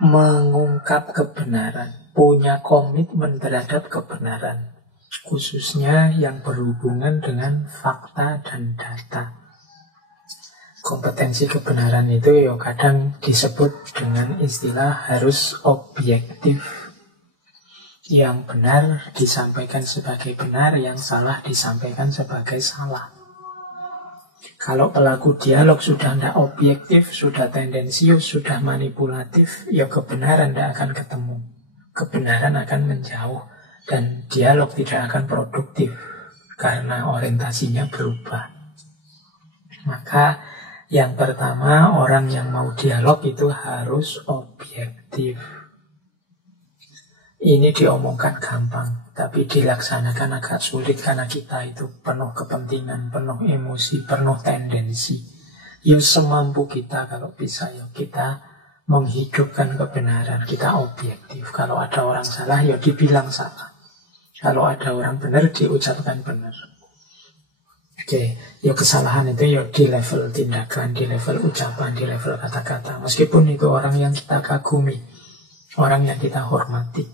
mengungkap kebenaran, punya komitmen terhadap kebenaran, khususnya yang berhubungan dengan fakta dan data. Kompetensi kebenaran itu kadang disebut dengan istilah harus objektif. Yang benar disampaikan sebagai benar, yang salah disampaikan sebagai salah. Kalau pelaku dialog sudah tidak objektif, sudah tendensius, sudah manipulatif, kebenaran tidak akan ketemu. Kebenaran akan menjauh dan dialog tidak akan produktif karena orientasinya berubah. Maka yang pertama, orang yang mau dialog itu harus objektif. Ini diomongkan gampang, tapi dilaksanakan agak sulit karena kita itu penuh kepentingan, penuh emosi, penuh tendensi. Semampu kita kalau bisa kita menghidupkan kebenaran. Kita objektif. Kalau ada orang salah, ya dibilang salah. Kalau ada orang benar, diucapkan benar. Oke, ya kesalahan itu ya di level tindakan, di level ucapan, di level kata-kata. Meskipun itu orang yang kita kagumi, orang yang kita hormati.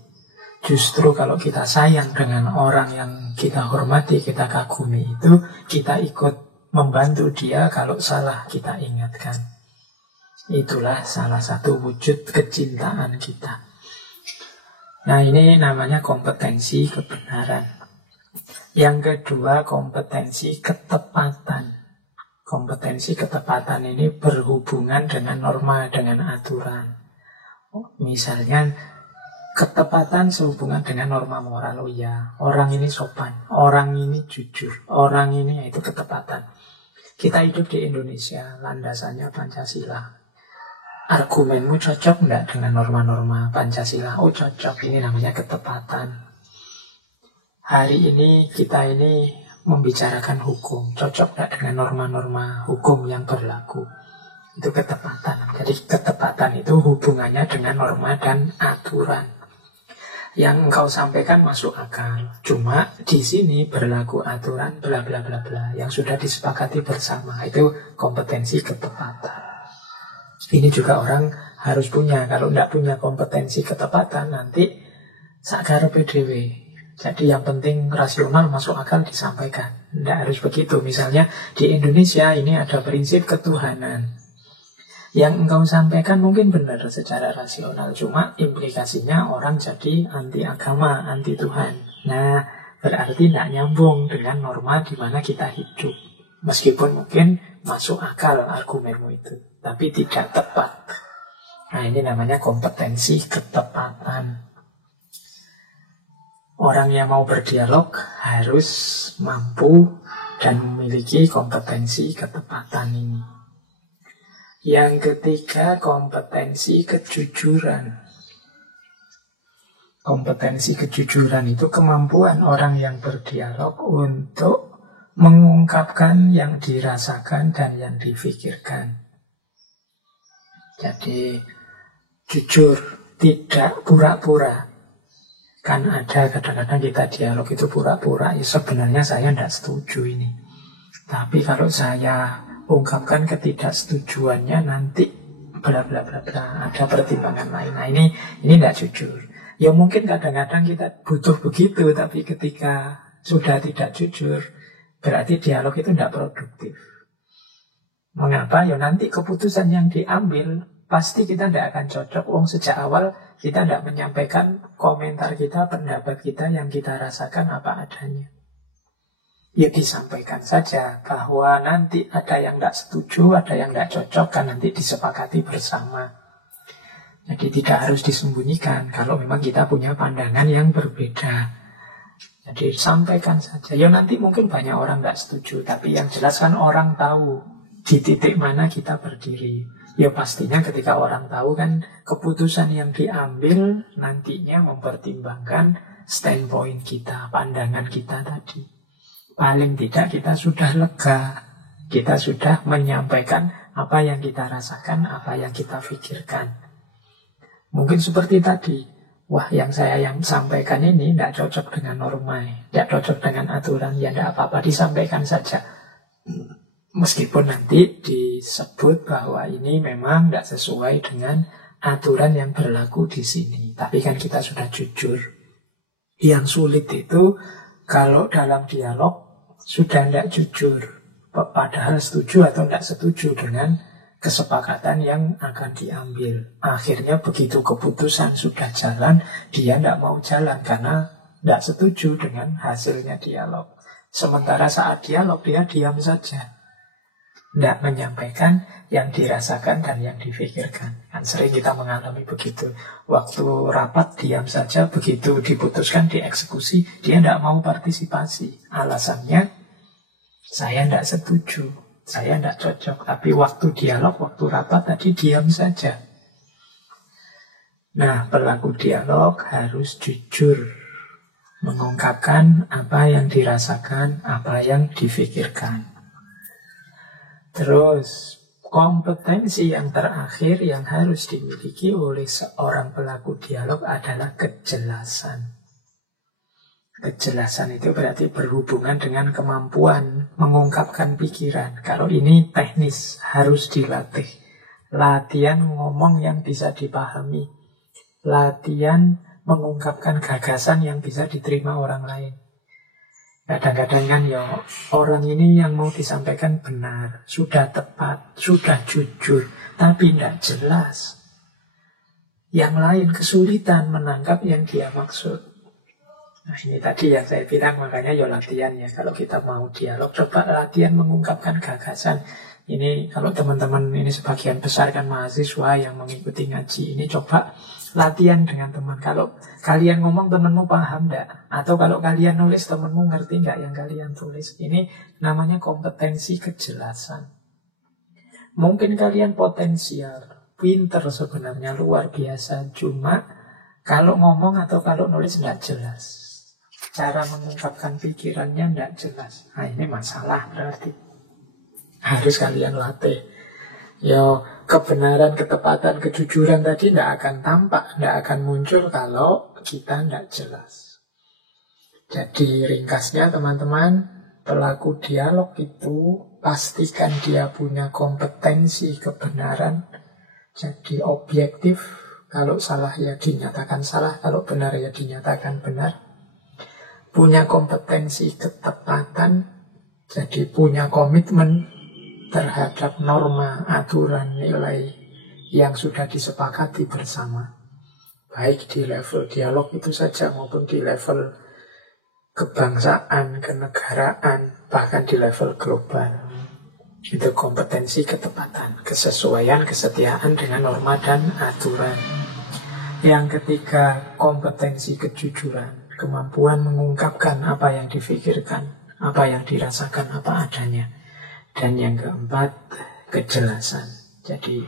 Justru kalau kita sayang dengan orang yang kita hormati, kita kagumi itu, kita ikut membantu dia. Kalau salah, kita ingatkan. Itulah salah satu wujud kecintaan kita. Nah, ini namanya kompetensi kebenaran. Yang kedua, kompetensi ketepatan. Kompetensi ketepatan ini berhubungan dengan norma, dengan aturan. Misalnya, ketepatan sehubungan dengan norma moral. Oh ya, orang ini sopan, orang ini jujur, orang ini, itu ketepatan. Kita hidup di Indonesia, landasannya Pancasila. Argumenmu cocok enggak dengan norma-norma Pancasila? Oh cocok, ini namanya ketepatan. Hari ini kita ini membicarakan hukum, cocok enggak dengan norma-norma hukum yang berlaku? Itu ketepatan. Jadi ketepatan itu hubungannya dengan norma dan aturan. Yang engkau sampaikan masuk akal. Cuma di sini berlaku aturan bla bla bla bla yang sudah disepakati bersama. Itu kompetensi ketepatan. Ini juga orang harus punya. Kalau tidak punya kompetensi ketepatan, nanti sakar PDW. Jadi yang penting rasional masuk akal disampaikan. Tidak harus begitu. Misalnya di Indonesia ini ada prinsip ketuhanan. Yang engkau sampaikan mungkin benar secara rasional. Cuma implikasinya orang jadi anti agama, anti Tuhan. Nah, berarti tidak nyambung dengan norma di mana kita hidup. Meskipun mungkin masuk akal argumenmu itu, tapi tidak tepat. Nah, ini namanya kompetensi ketepatan. Orang yang mau berdialog harus mampu dan memiliki kompetensi ketepatan ini. Yang ketiga, kompetensi kejujuran. Kompetensi kejujuran itu kemampuan orang yang berdialog untuk mengungkapkan yang dirasakan dan yang difikirkan. Jadi jujur, tidak pura-pura. Kan ada kadang-kadang kita dialog itu pura-pura. Ya, sebenarnya saya tidak setuju ini. Tapi kalau saya ungkapkan ketidaksetujuannya, nanti bla bla bla bla, ada pertimbangan lain. Nah, ini tidak jujur. Ya mungkin kadang-kadang kita butuh begitu, tapi ketika sudah tidak jujur, berarti dialog itu tidak produktif. Mengapa? Ya nanti keputusan yang diambil pasti kita tidak akan cocok. Sejak awal kita tidak menyampaikan komentar kita, pendapat kita yang kita rasakan apa adanya. Ya disampaikan saja bahwa nanti ada yang tidak setuju, ada yang tidak cocok, kan nanti disepakati bersama. Jadi tidak harus disembunyikan kalau memang kita punya pandangan yang berbeda. Jadi sampaikan saja. Ya nanti mungkin banyak orang tidak setuju, tapi yang jelas kan orang tahu di titik mana kita berdiri. Ya pastinya ketika orang tahu kan keputusan yang diambil nantinya mempertimbangkan standpoint kita, pandangan kita tadi. Paling tidak kita sudah lega, kita sudah menyampaikan apa yang kita rasakan, apa yang kita pikirkan. Mungkin seperti tadi, wah yang saya sampaikan ini tidak cocok dengan norma, tidak cocok dengan aturan, ya tidak apa-apa, disampaikan saja. Meskipun nanti disebut bahwa ini memang tidak sesuai dengan aturan yang berlaku di sini. Tapi kan kita sudah jujur. Yang sulit itu kalau dalam dialog sudah tidak jujur, padahal setuju atau tidak setuju dengan kesepakatan yang akan diambil. Akhirnya begitu keputusan sudah jalan, dia tidak mau jalan karena tidak setuju dengan hasilnya dialog. Sementara saat dialog dia diam saja, tidak menyampaikan yang dirasakan dan yang difikirkan. Kan sering kita mengalami begitu. Waktu rapat diam saja, begitu diputuskan dieksekusi, dia tidak mau partisipasi. Alasannya, saya tidak setuju, saya tidak cocok. Tapi waktu dialog, waktu rapat tadi diam saja. Nah, pelaku dialog harus jujur mengungkapkan apa yang dirasakan, apa yang difikirkan. Terus Kompetensi yang terakhir yang harus dimiliki oleh seorang pelaku dialog adalah kejelasan. Kejelasan itu berarti berhubungan dengan kemampuan mengungkapkan pikiran. Kalau ini teknis, harus dilatih. Latihan ngomong yang bisa dipahami. Latihan mengungkapkan gagasan yang bisa diterima orang lain. Kadang-kadang kan ya orang ini yang mau disampaikan benar, sudah tepat, sudah jujur, tapi tidak jelas. Yang lain kesulitan menangkap yang dia maksud. Nah ini tadi yang saya bilang, makanya ya latihan ya. Kalau kita mau dialog, coba latihan mengungkapkan gagasan. Ini kalau teman-teman ini sebagian besar kan mahasiswa yang mengikuti ngaji, ini coba latihan dengan teman. Kalau kalian ngomong temanmu paham enggak? Atau kalau kalian nulis temanmu ngerti enggak yang kalian tulis? Ini namanya kompetensi kejelasan. Mungkin kalian potensial, pinter sebenarnya, luar biasa. Cuma kalau ngomong atau kalau nulis enggak jelas. Cara mengungkapkan pikirannya enggak jelas. Nah ini masalah berarti. Harus kalian latih. Ya, kebenaran, ketepatan, kejujuran tadi tidak akan tampak, tidak akan muncul kalau kita tidak jelas. Jadi ringkasnya teman-teman, pelaku dialog itu pastikan dia punya kompetensi kebenaran. Jadi objektif, kalau salah ya dinyatakan salah, kalau benar ya dinyatakan benar. Punya kompetensi ketepatan, jadi punya komitmen terhadap norma, aturan, nilai yang sudah disepakati bersama. Baik di level dialog itu saja maupun di level kebangsaan, kenegaraan, bahkan di level global. Itu kompetensi ketepatan, kesesuaian, kesetiaan dengan norma dan aturan. Yang ketiga, kompetensi kejujuran, kemampuan mengungkapkan apa yang difikirkan, apa yang dirasakan, apa adanya. Dan yang keempat, kejelasan. Jadi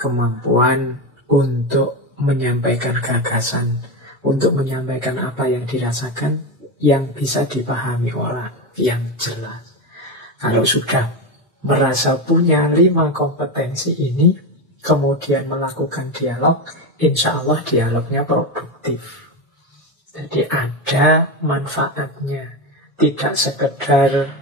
kemampuan untuk menyampaikan gagasan, untuk menyampaikan apa yang dirasakan, yang bisa dipahami orang, yang jelas. Kalau sudah merasa punya 5 kompetensi ini, kemudian melakukan dialog, insya Allah dialognya produktif. Jadi ada manfaatnya, tidak sekedar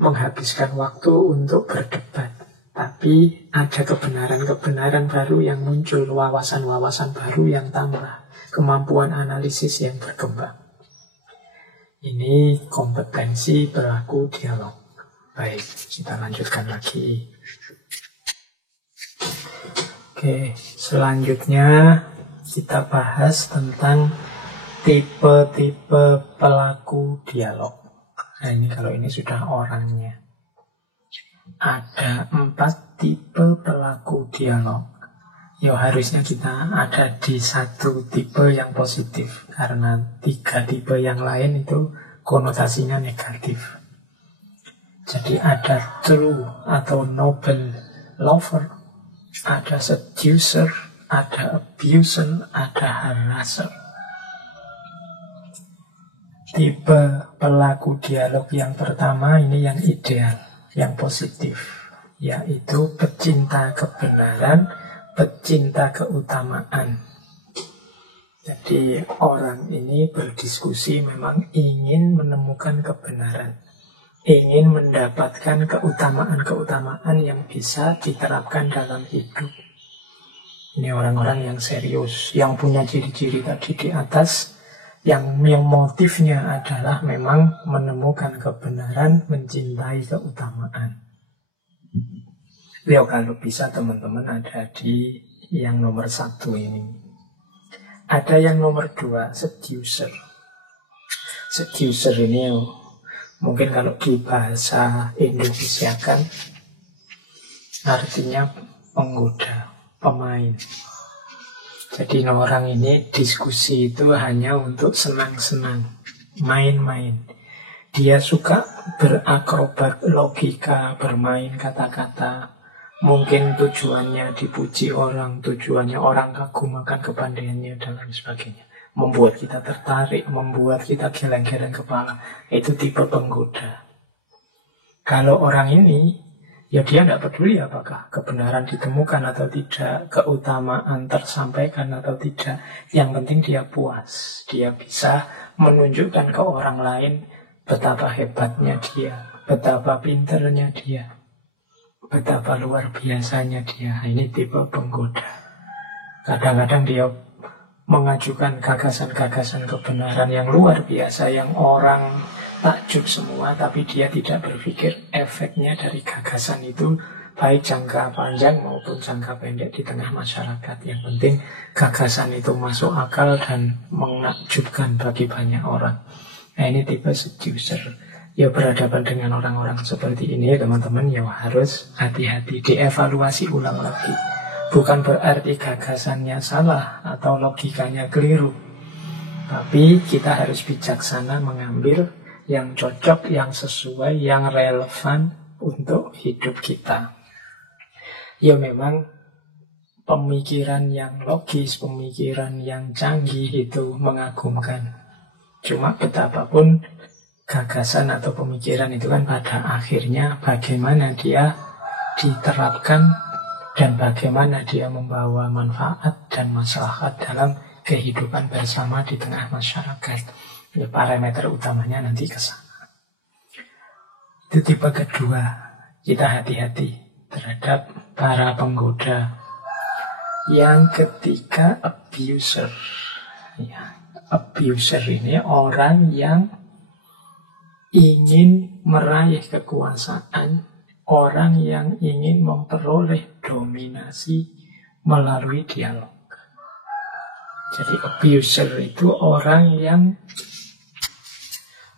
menghabiskan waktu untuk berdebat, tapi ada kebenaran-kebenaran baru yang muncul, wawasan-wawasan baru yang tambah, kemampuan analisis yang berkembang. Ini kompetensi pelaku dialog. Baik, kita lanjutkan lagi. Oke, selanjutnya kita bahas tentang tipe-tipe pelaku dialog. Nah ini kalau ini sudah orangnya. Ada 4 tipe pelaku dialog. Ya harusnya kita ada di 1 tipe yang positif. Karena 3 tipe yang lain itu konotasinya negatif. Jadi ada true atau noble lover, ada seducer, ada abuser, ada harasser. Tipe pelaku dialog yang pertama ini yang ideal, yang positif, yaitu pecinta kebenaran, pecinta keutamaan. Jadi orang ini berdiskusi memang ingin menemukan kebenaran, ingin mendapatkan keutamaan-keutamaan yang bisa diterapkan dalam hidup. Ini orang-orang yang serius, yang punya ciri-ciri tadi di atas, yang motifnya adalah memang menemukan kebenaran, mencintai keutamaan. Ya kalau bisa teman-teman ada di yang nomor 1 ini. Ada yang nomor 2, seducer. Seducer ini mungkin kalau di bahasa Indonesia kan artinya penggoda, pemain. Jadi orang ini diskusi itu hanya untuk senang-senang, main-main. Dia suka berakrobat logika, bermain kata-kata. Mungkin tujuannya dipuji orang, tujuannya orang kagum akan kepandaiannya dan lain sebagainya. Membuat kita tertarik, membuat kita geleng-geleng kepala. Itu tipe penggoda. Kalau orang ini Ya dia tidak peduli apakah kebenaran ditemukan atau tidak, keutamaan tersampaikan atau tidak. Yang penting dia puas. Dia bisa menunjukkan ke orang lain betapa hebatnya dia, betapa pinternya dia, betapa luar biasanya dia. Ini tipe penggoda. Kadang-kadang dia mengajukan gagasan-gagasan kebenaran yang luar biasa, yang orang takjub semua, tapi dia tidak berpikir efeknya dari gagasan itu, baik jangka panjang maupun jangka pendek di tengah masyarakat. Yang penting gagasan itu masuk akal dan menakjubkan bagi banyak orang. Nah ini tipe seducer. Ya berhadapan dengan orang-orang seperti ini teman-teman ya harus hati-hati, dievaluasi ulang lagi. Bukan berarti gagasannya salah atau logikanya keliru, tapi kita harus bijaksana mengambil yang cocok, yang sesuai, yang relevan untuk hidup kita. Ya memang pemikiran yang logis, pemikiran yang canggih itu mengagumkan. Cuma betapapun gagasan atau pemikiran itu kan pada akhirnya bagaimana dia diterapkan dan bagaimana dia membawa manfaat dan maslahat dalam kehidupan bersama di tengah masyarakat. Ya, parameter utamanya nanti ke sana. Itu tipe kedua. Kita hati-hati terhadap para penggoda. Yang ketiga, abuser. Ya, abuser ini orang yang ingin meraih kekuasaan, orang yang ingin memperoleh dominasi melalui dialog. Jadi abuser itu orang yang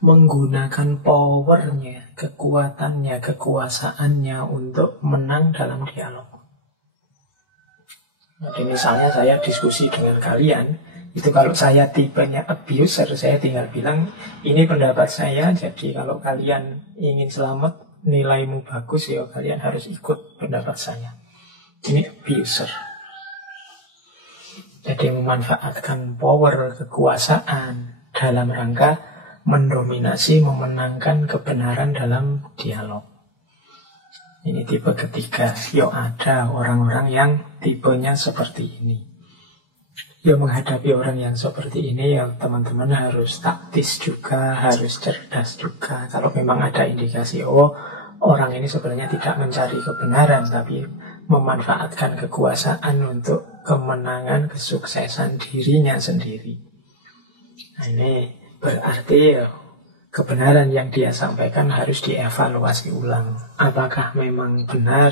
menggunakan powernya, kekuatannya, kekuasaannya untuk menang dalam dialog. Jadi misalnya saya diskusi dengan kalian, itu kalau saya tipenya abuser, saya tinggal bilang, ini pendapat saya, jadi kalau kalian ingin selamat, nilaimu bagus, ya kalian harus ikut pendapat saya. Ini abuser. Jadi memanfaatkan power, kekuasaan dalam rangka mendominasi, memenangkan kebenaran dalam dialog. Ini tipe ketiga. Ya ada orang-orang yang tipenya seperti ini. Ya menghadapi orang yang seperti ini ya teman-teman harus taktis juga, harus cerdas juga. Kalau memang ada indikasi, oh orang ini sebenarnya tidak mencari kebenaran, tapi memanfaatkan kekuasaan untuk kemenangan, kesuksesan dirinya sendiri. Nah ini berarti ya, kebenaran yang dia sampaikan harus dievaluasi ulang. Apakah memang benar,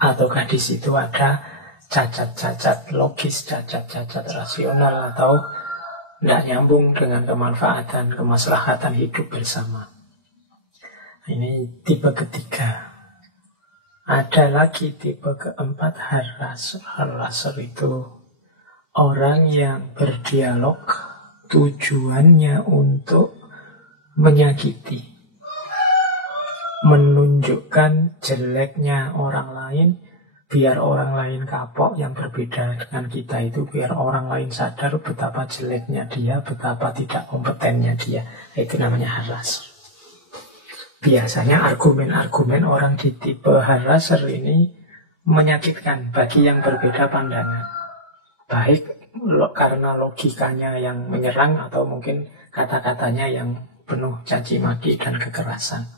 ataukah di situ ada cacat-cacat logis, cacat-cacat rasional, atau tidak nyambung dengan kemanfaatan, kemaslahatan hidup bersama. Ini tipe ketiga. Ada lagi tipe keempat, haraser. Haraser itu orang yang berdialog tujuannya untuk menyakiti, menunjukkan jeleknya orang lain, biar orang lain kapok yang berbeda dengan kita itu, biar orang lain sadar betapa jeleknya dia, betapa tidak kompetennya dia. Itu namanya haraser. Biasanya argumen-argumen orang di tipe haraser ini menyakitkan bagi yang berbeda pandangan. Baik karena logikanya yang menyerang atau mungkin kata-katanya yang penuh caci maki dan kekerasan.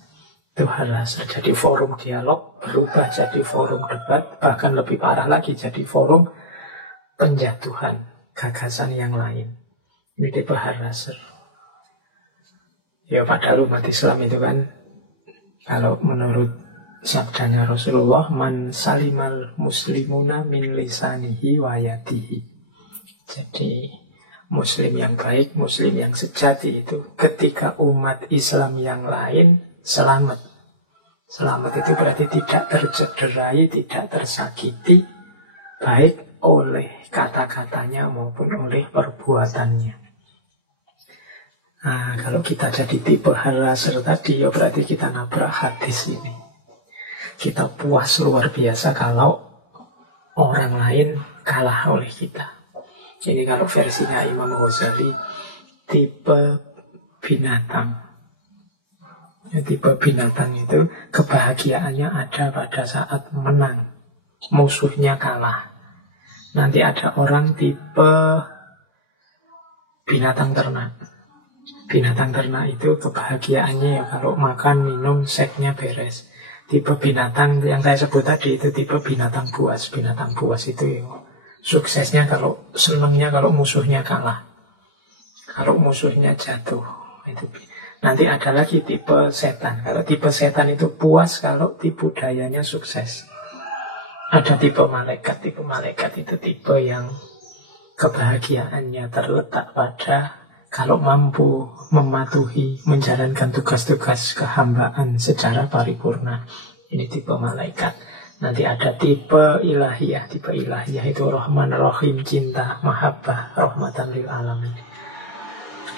Itu haraser. Jadi forum dialog berubah jadi forum debat, bahkan lebih parah lagi jadi forum penjatuhan gagasan yang lain. Ini tipe haraser. Ya padahal umat Islam itu kan, kalau menurut sabdanya Rasulullah, man salimal muslimuna min lisanihi wa yadihi. Jadi muslim yang baik, muslim yang sejati itu ketika umat Islam yang lain selamat. Selamat itu berarti tidak tercederai, tidak tersakiti, baik oleh kata-katanya maupun oleh perbuatannya. Nah, kalau kita jadi tipe haraser tadi, ya berarti kita nabrak hadis ini. Kita puas luar biasa kalau orang lain kalah oleh kita. Ini kalau versinya Imam Ghazali, tipe binatang. Tipe binatang itu kebahagiaannya ada pada saat menang, musuhnya kalah. Nanti ada orang tipe binatang ternak. Binatang ternak itu kebahagiaannya ya kalau makan, minum, seksnya beres. Tipe binatang yang saya sebut tadi itu tipe binatang buas. Binatang buas itu ya suksesnya kalau senangnya kalau musuhnya kalah. Kalau musuhnya jatuh. Itu. Nanti ada lagi tipe setan. Kalau tipe setan itu puas kalau tipu dayanya sukses. Ada tipe malaikat. Tipe malaikat itu tipe yang kebahagiaannya terletak pada kalau mampu mematuhi, menjalankan tugas-tugas kehambaan secara paripurna. Ini tipe malaikat. Nanti ada tipe ilahiyah. Tipe ilahiyah itu Rahman, Rahim, cinta, mahabbah, rahmatan lil alamin.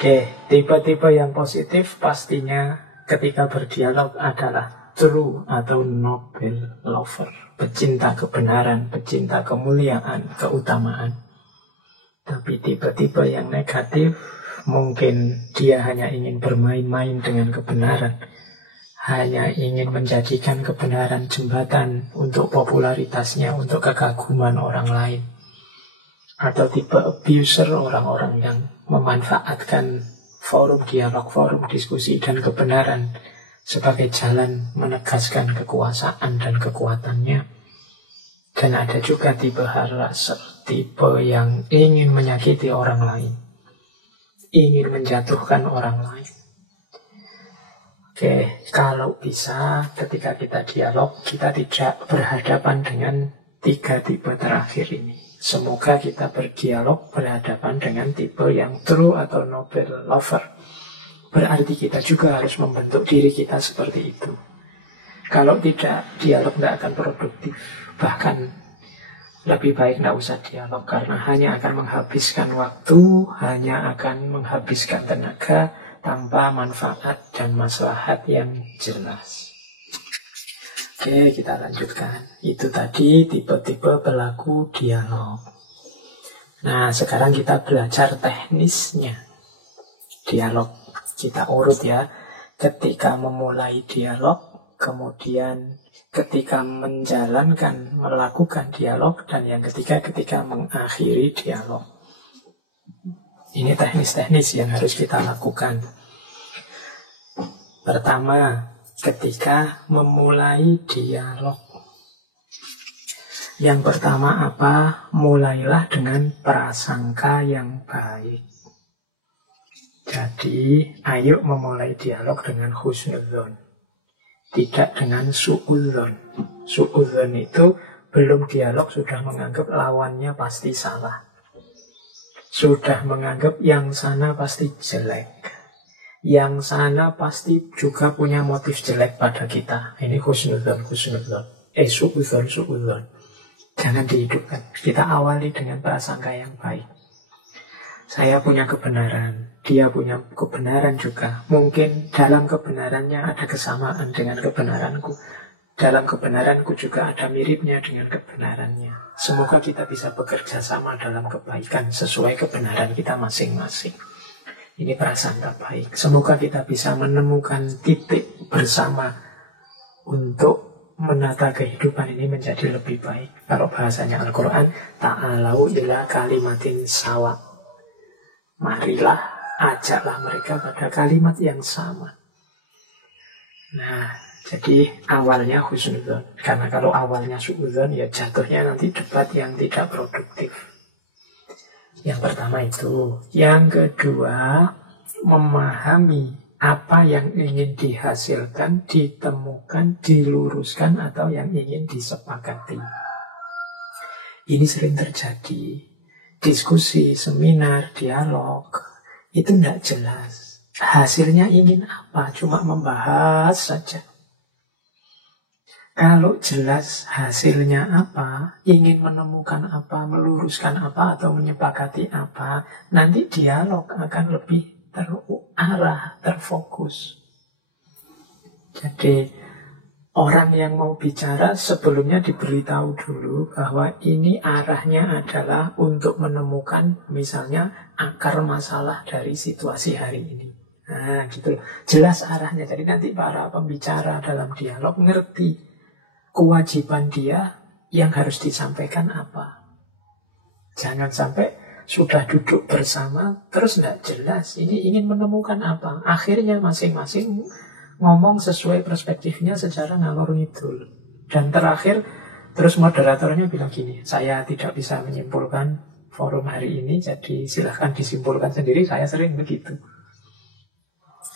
Oke, tipe-tipe yang positif pastinya ketika berdialog adalah true atau noble lover. Pecinta kebenaran, pecinta kemuliaan, keutamaan. Tapi tipe-tipe yang negatif, mungkin dia hanya ingin bermain-main dengan kebenaran, hanya ingin menjadikan kebenaran jembatan untuk popularitasnya, untuk kekaguman orang lain. Atau tipe abuser, orang-orang yang memanfaatkan forum dialog, forum diskusi dan kebenaran sebagai jalan menegaskan kekuasaan dan kekuatannya. Dan ada juga tipe haraser, tipe yang ingin menyakiti orang lain, ingin menjatuhkan orang lain. Oke, kalau bisa ketika kita dialog, kita tidak berhadapan dengan tiga tipe terakhir ini. Semoga kita berdialog berhadapan dengan tipe yang true atau noble lover. Berarti kita juga harus membentuk diri kita seperti itu. Kalau tidak, dialog tidak akan produktif. Bahkan lebih baik tidak usah dialog, karena hanya akan menghabiskan waktu, hanya akan menghabiskan tenaga tanpa manfaat dan maslahat yang jelas. Oke, kita lanjutkan. Itu tadi tipe-tipe pelaku dialog. Nah, sekarang kita belajar teknisnya dialog. Kita urut ya. Ketika memulai dialog, kemudian ketika menjalankan, melakukan dialog, dan yang ketiga ketika mengakhiri dialog. Ini teknis-teknis yang harus kita lakukan. Pertama, ketika memulai dialog. Yang pertama apa? Mulailah dengan prasangka yang baik. Jadi, ayo memulai dialog dengan husnudzon. Tidak dengan su'udzon. Su'udzon itu belum dialog sudah menganggap lawannya pasti salah. Sudah menganggap yang sana pasti jelek. Yang sana pasti juga punya motif jelek pada kita. Ini husnudzon, husnudzon. Su'udzon, su'udzon. Jangan dihidupkan. Kita awali dengan prasangka yang baik. Saya punya kebenaran, dia punya kebenaran juga. Mungkin dalam kebenarannya ada kesamaan dengan kebenaranku. Dalam kebenaranku juga ada miripnya dengan kebenarannya. Semoga kita bisa bekerja sama dalam kebaikan sesuai kebenaran kita masing-masing. Ini prasangka baik. Semoga kita bisa menemukan titik bersama untuk menata kehidupan ini menjadi lebih baik. Kalau bahasanya Al-Quran, ta'alau ila kalimatin sawa. Marilah, ajaklah mereka pada kalimat yang sama. Nah, jadi awalnya husnudzon. Karena kalau awalnya su'udzon, ya jatuhnya nanti debat yang tidak produktif. Yang pertama itu. Yang kedua, memahami apa yang ingin dihasilkan, ditemukan, diluruskan, atau yang ingin disepakati. Ini sering terjadi. Diskusi, seminar, dialog, itu tidak jelas. Hasilnya ingin apa? Cuma membahas saja. Kalau jelas hasilnya apa, ingin menemukan apa, meluruskan apa, atau menyepakati apa, nanti dialog akan lebih terarah, terfokus. Jadi orang yang mau bicara sebelumnya diberitahu dulu bahwa ini arahnya adalah untuk menemukan misalnya akar masalah dari situasi hari ini. Nah, gitu loh. Jelas arahnya. Jadi nanti para pembicara dalam dialog ngerti kewajiban dia yang harus disampaikan apa. Jangan sampai sudah duduk bersama terus nggak jelas. Ini ingin menemukan apa. Akhirnya masing-masing ngomong sesuai perspektifnya secara ngalor ngidul. Dan terakhir terus moderatornya bilang gini, saya tidak bisa menyimpulkan forum hari ini, jadi silahkan disimpulkan sendiri. Saya sering begitu.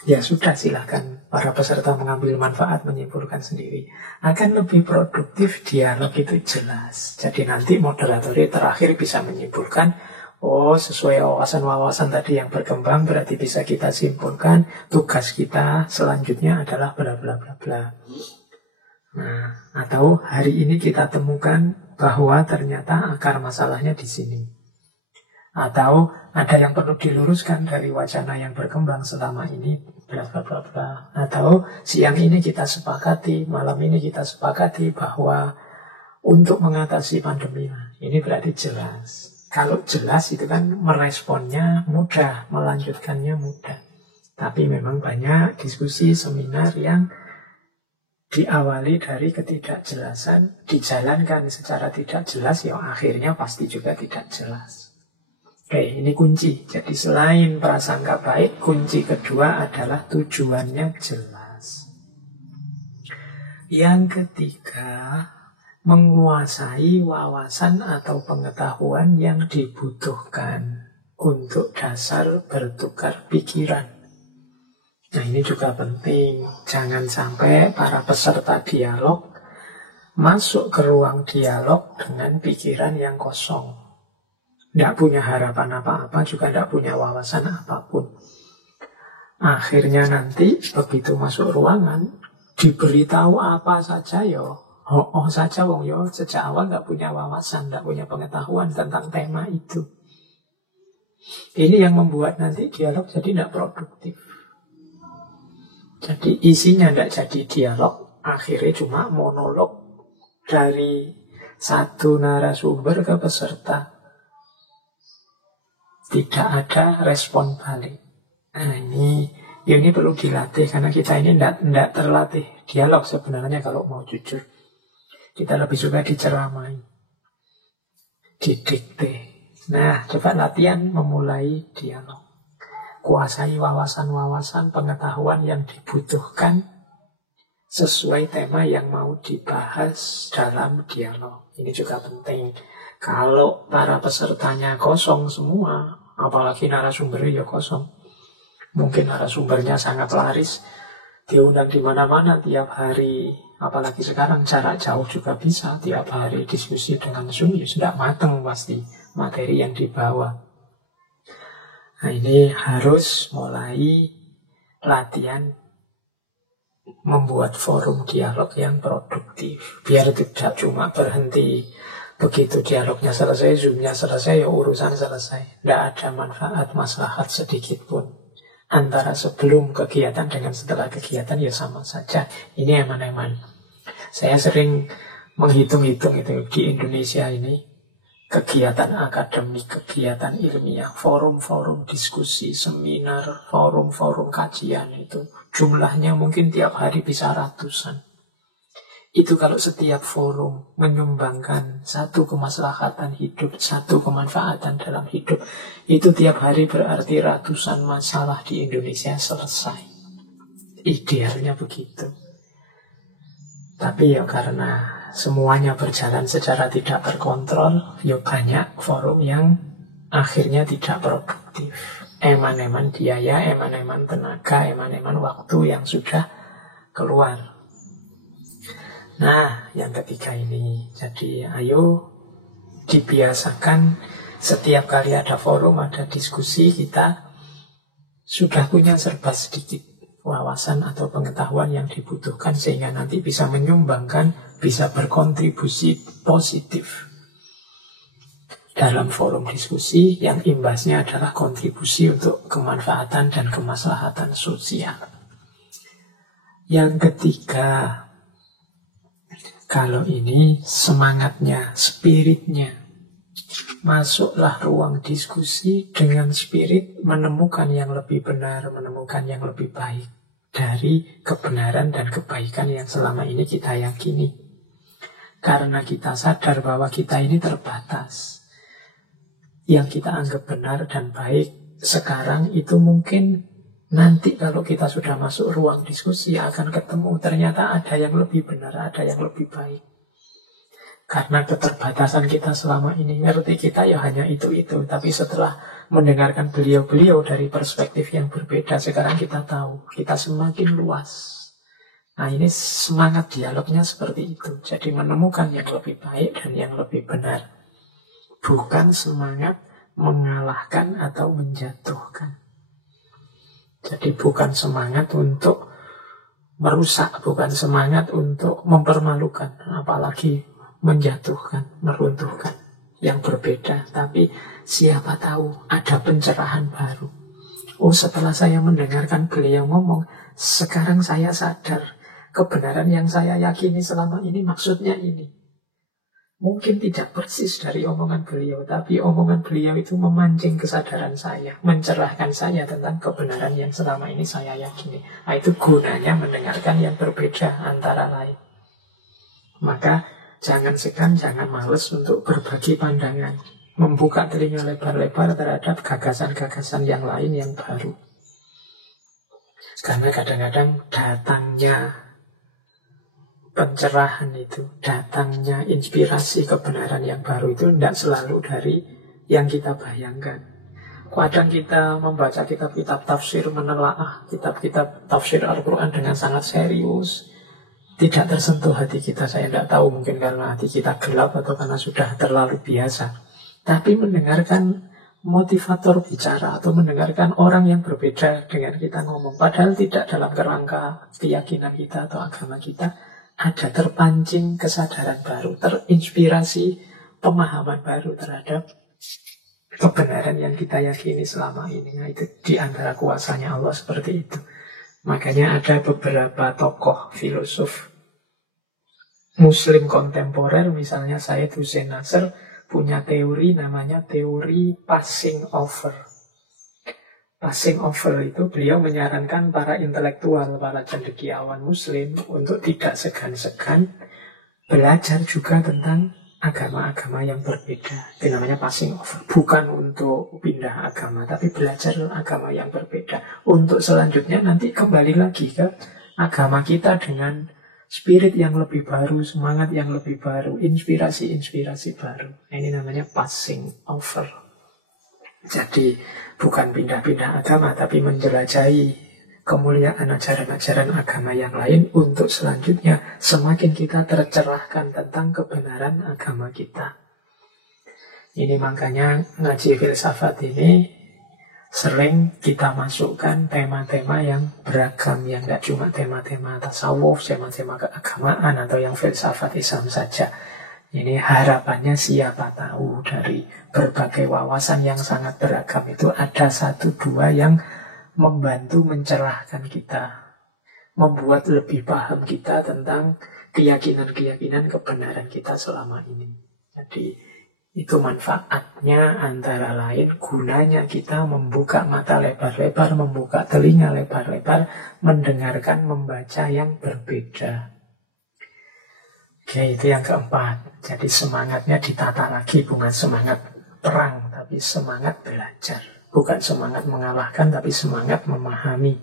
Ya sudah, silahkan para peserta mengambil manfaat, menyimpulkan sendiri. Akan lebih produktif, dialog itu jelas. Jadi nanti moderatornya terakhir bisa menyimpulkan, oh sesuai wawasan-wawasan tadi yang berkembang, berarti bisa kita simpulkan tugas kita selanjutnya adalah bla bla bla bla. Nah, atau hari ini kita temukan bahwa ternyata akar masalahnya di sini. Atau ada yang perlu diluruskan dari wacana yang berkembang selama ini, bla bla bla bla. Atau siang ini kita sepakati, malam ini kita sepakati bahwa untuk mengatasi pandemi, ini berarti jelas. Kalau jelas itu kan meresponnya mudah, melanjutkannya mudah. Tapi memang banyak diskusi, seminar yang diawali dari ketidakjelasan, dijalankan secara tidak jelas, ya akhirnya pasti juga tidak jelas. Oke, ini kunci. Jadi selain prasangka baik, kunci kedua adalah tujuannya jelas. Yang ketiga, menguasai wawasan atau pengetahuan yang dibutuhkan untuk dasar bertukar pikiran. Nah, ini juga penting. Jangan sampai para peserta dialog masuk ke ruang dialog dengan pikiran yang kosong. Tidak punya harapan apa-apa, juga tidak punya wawasan apapun. Akhirnya nanti begitu masuk ruangan, diberitahu apa saja oh saja wong sejak awal tidak punya wawasan, tidak punya pengetahuan tentang tema itu. Ini yang membuat nanti dialog jadi tidak produktif. Jadi isinya tidak jadi dialog, akhirnya cuma monolog dari satu narasumber ke peserta. Tidak ada respon balik. Nah, ini perlu dilatih, karena kita ini tidak terlatih dialog sebenarnya kalau mau jujur. Kita lebih suka diceramai, didikte. Nah, coba latihan memulai dialog. Kuasai wawasan-wawasan pengetahuan yang dibutuhkan sesuai tema yang mau dibahas dalam dialog. Ini juga penting. Kalau para pesertanya kosong semua, apalagi narasumbernya kosong, mungkin narasumbernya sangat laris, diundang di mana-mana tiap hari, apalagi sekarang jarak jauh juga bisa tiap hari diskusi dengan Zoom, ya sudah mateng pasti materi yang dibawa. Nah, ini harus mulai latihan membuat forum dialog yang produktif, biar tidak cuma berhenti begitu dialognya selesai, Zoom-nya selesai, ya urusan selesai. Tidak ada manfaat, maslahat sedikit pun. Antara sebelum kegiatan dengan setelah kegiatan ya sama saja. Ini eman-eman. Saya sering menghitung-hitung itu di Indonesia ini, kegiatan akademik, kegiatan ilmiah, forum-forum diskusi, seminar, forum-forum kajian itu jumlahnya mungkin tiap hari bisa ratusan. Itu kalau setiap forum menyumbangkan satu kemaslahatan hidup, satu kemanfaatan dalam hidup, itu tiap hari berarti ratusan masalah di Indonesia selesai. Idealnya begitu. Tapi ya karena semuanya berjalan secara tidak terkontrol, ya banyak forum yang akhirnya tidak produktif. Eman-eman biaya, eman-eman tenaga, eman-eman waktu yang sudah keluar. Nah, yang ketiga ini, jadi ayo dibiasakan setiap kali ada forum, ada diskusi, kita sudah punya serba sedikit wawasan atau pengetahuan yang dibutuhkan sehingga nanti bisa menyumbangkan, bisa berkontribusi positif dalam forum diskusi yang imbasnya adalah kontribusi untuk kemanfaatan dan kemaslahatan sosial. Yang ketiga, kalau ini semangatnya, spiritnya Masuklah ruang diskusi dengan spirit menemukan yang lebih benar, menemukan yang lebih baik dari kebenaran dan kebaikan yang selama ini kita yakini. Karena kita sadar bahwa kita ini terbatas. Yang kita anggap benar dan baik sekarang itu mungkin nanti kalau kita sudah masuk ruang diskusi akan ketemu ternyata ada yang lebih benar, ada yang lebih baik. Karena keterbatasan kita selama ini, ngerti kita ya hanya itu-itu. Tapi setelah mendengarkan beliau-beliau dari perspektif yang berbeda, sekarang kita tahu, kita semakin luas. Nah ini semangat dialognya seperti itu. Jadi menemukan yang lebih baik dan yang lebih benar. Bukan semangat mengalahkan atau menjatuhkan. Jadi bukan semangat untuk merusak, bukan semangat untuk mempermalukan, apalagi menjatuhkan, meruntuhkan yang berbeda. Tapi siapa tahu ada pencerahan baru. Oh, setelah saya mendengarkan beliau ngomong, sekarang saya sadar kebenaran yang saya yakini selama ini maksudnya ini. Mungkin tidak persis dari omongan beliau, tapi omongan beliau itu memancing kesadaran saya, mencerahkan saya tentang kebenaran yang selama ini saya yakini. Nah, itu gunanya mendengarkan yang berbeda antara lain. Maka jangan segan, jangan males untuk berbagi pandangan, membuka telinga lebar-lebar terhadap gagasan-gagasan yang lain yang baru. Karena kadang-kadang datangnya pencerahan itu, datangnya inspirasi kebenaran yang baru itu tidak selalu dari yang kita bayangkan. Kadang kita membaca kitab-kitab tafsir, menelaah kitab-kitab tafsir Al-Quran dengan sangat serius, tidak tersentuh hati kita. Saya tidak tahu, mungkin karena hati kita gelap atau karena sudah terlalu biasa. Tapi mendengarkan motivator bicara atau mendengarkan orang yang berbeda dengan kita ngomong, padahal tidak dalam kerangka keyakinan kita atau agama kita, ada terpancing kesadaran baru, terinspirasi pemahaman baru terhadap kebenaran yang kita yakini selama ini. Nah, itu di antara kuasanya Allah seperti itu. Makanya ada beberapa tokoh filosof Muslim kontemporer, misalnya Syed Hussein Nasr, punya teori namanya teori passing over. Passing over itu beliau menyarankan para intelektual, para cendekiawan Muslim untuk tidak segan-segan belajar juga tentang agama-agama yang berbeda. Itu namanya passing over. Bukan untuk pindah agama, tapi belajar agama yang berbeda. Untuk selanjutnya nanti kembali lagi ke agama kita dengan spirit yang lebih baru, semangat yang lebih baru, inspirasi-inspirasi baru. Ini namanya passing over. Jadi bukan pindah-pindah agama, tapi menjelajahi kemuliaan ajaran-ajaran agama yang lain untuk selanjutnya semakin kita tercerahkan tentang kebenaran agama kita. Ini makanya ngaji filsafat ini sering kita masukkan tema-tema yang beragam, yang tidak cuma tema-tema tasawuf, tema-tema keagamaan atau yang filsafat Islam saja. Ini harapannya siapa tahu dari berbagai wawasan yang sangat beragam itu ada satu dua yang membantu mencerahkan kita, membuat lebih paham kita tentang keyakinan-keyakinan kebenaran kita selama ini. Jadi itu manfaatnya antara lain, gunanya kita membuka mata lebar-lebar, membuka telinga lebar-lebar, mendengarkan, membaca yang berbeda. Oke, itu yang keempat. Jadi semangatnya ditata lagi, bukan semangat perang, tapi semangat belajar. Bukan semangat mengalahkan, tapi semangat memahami.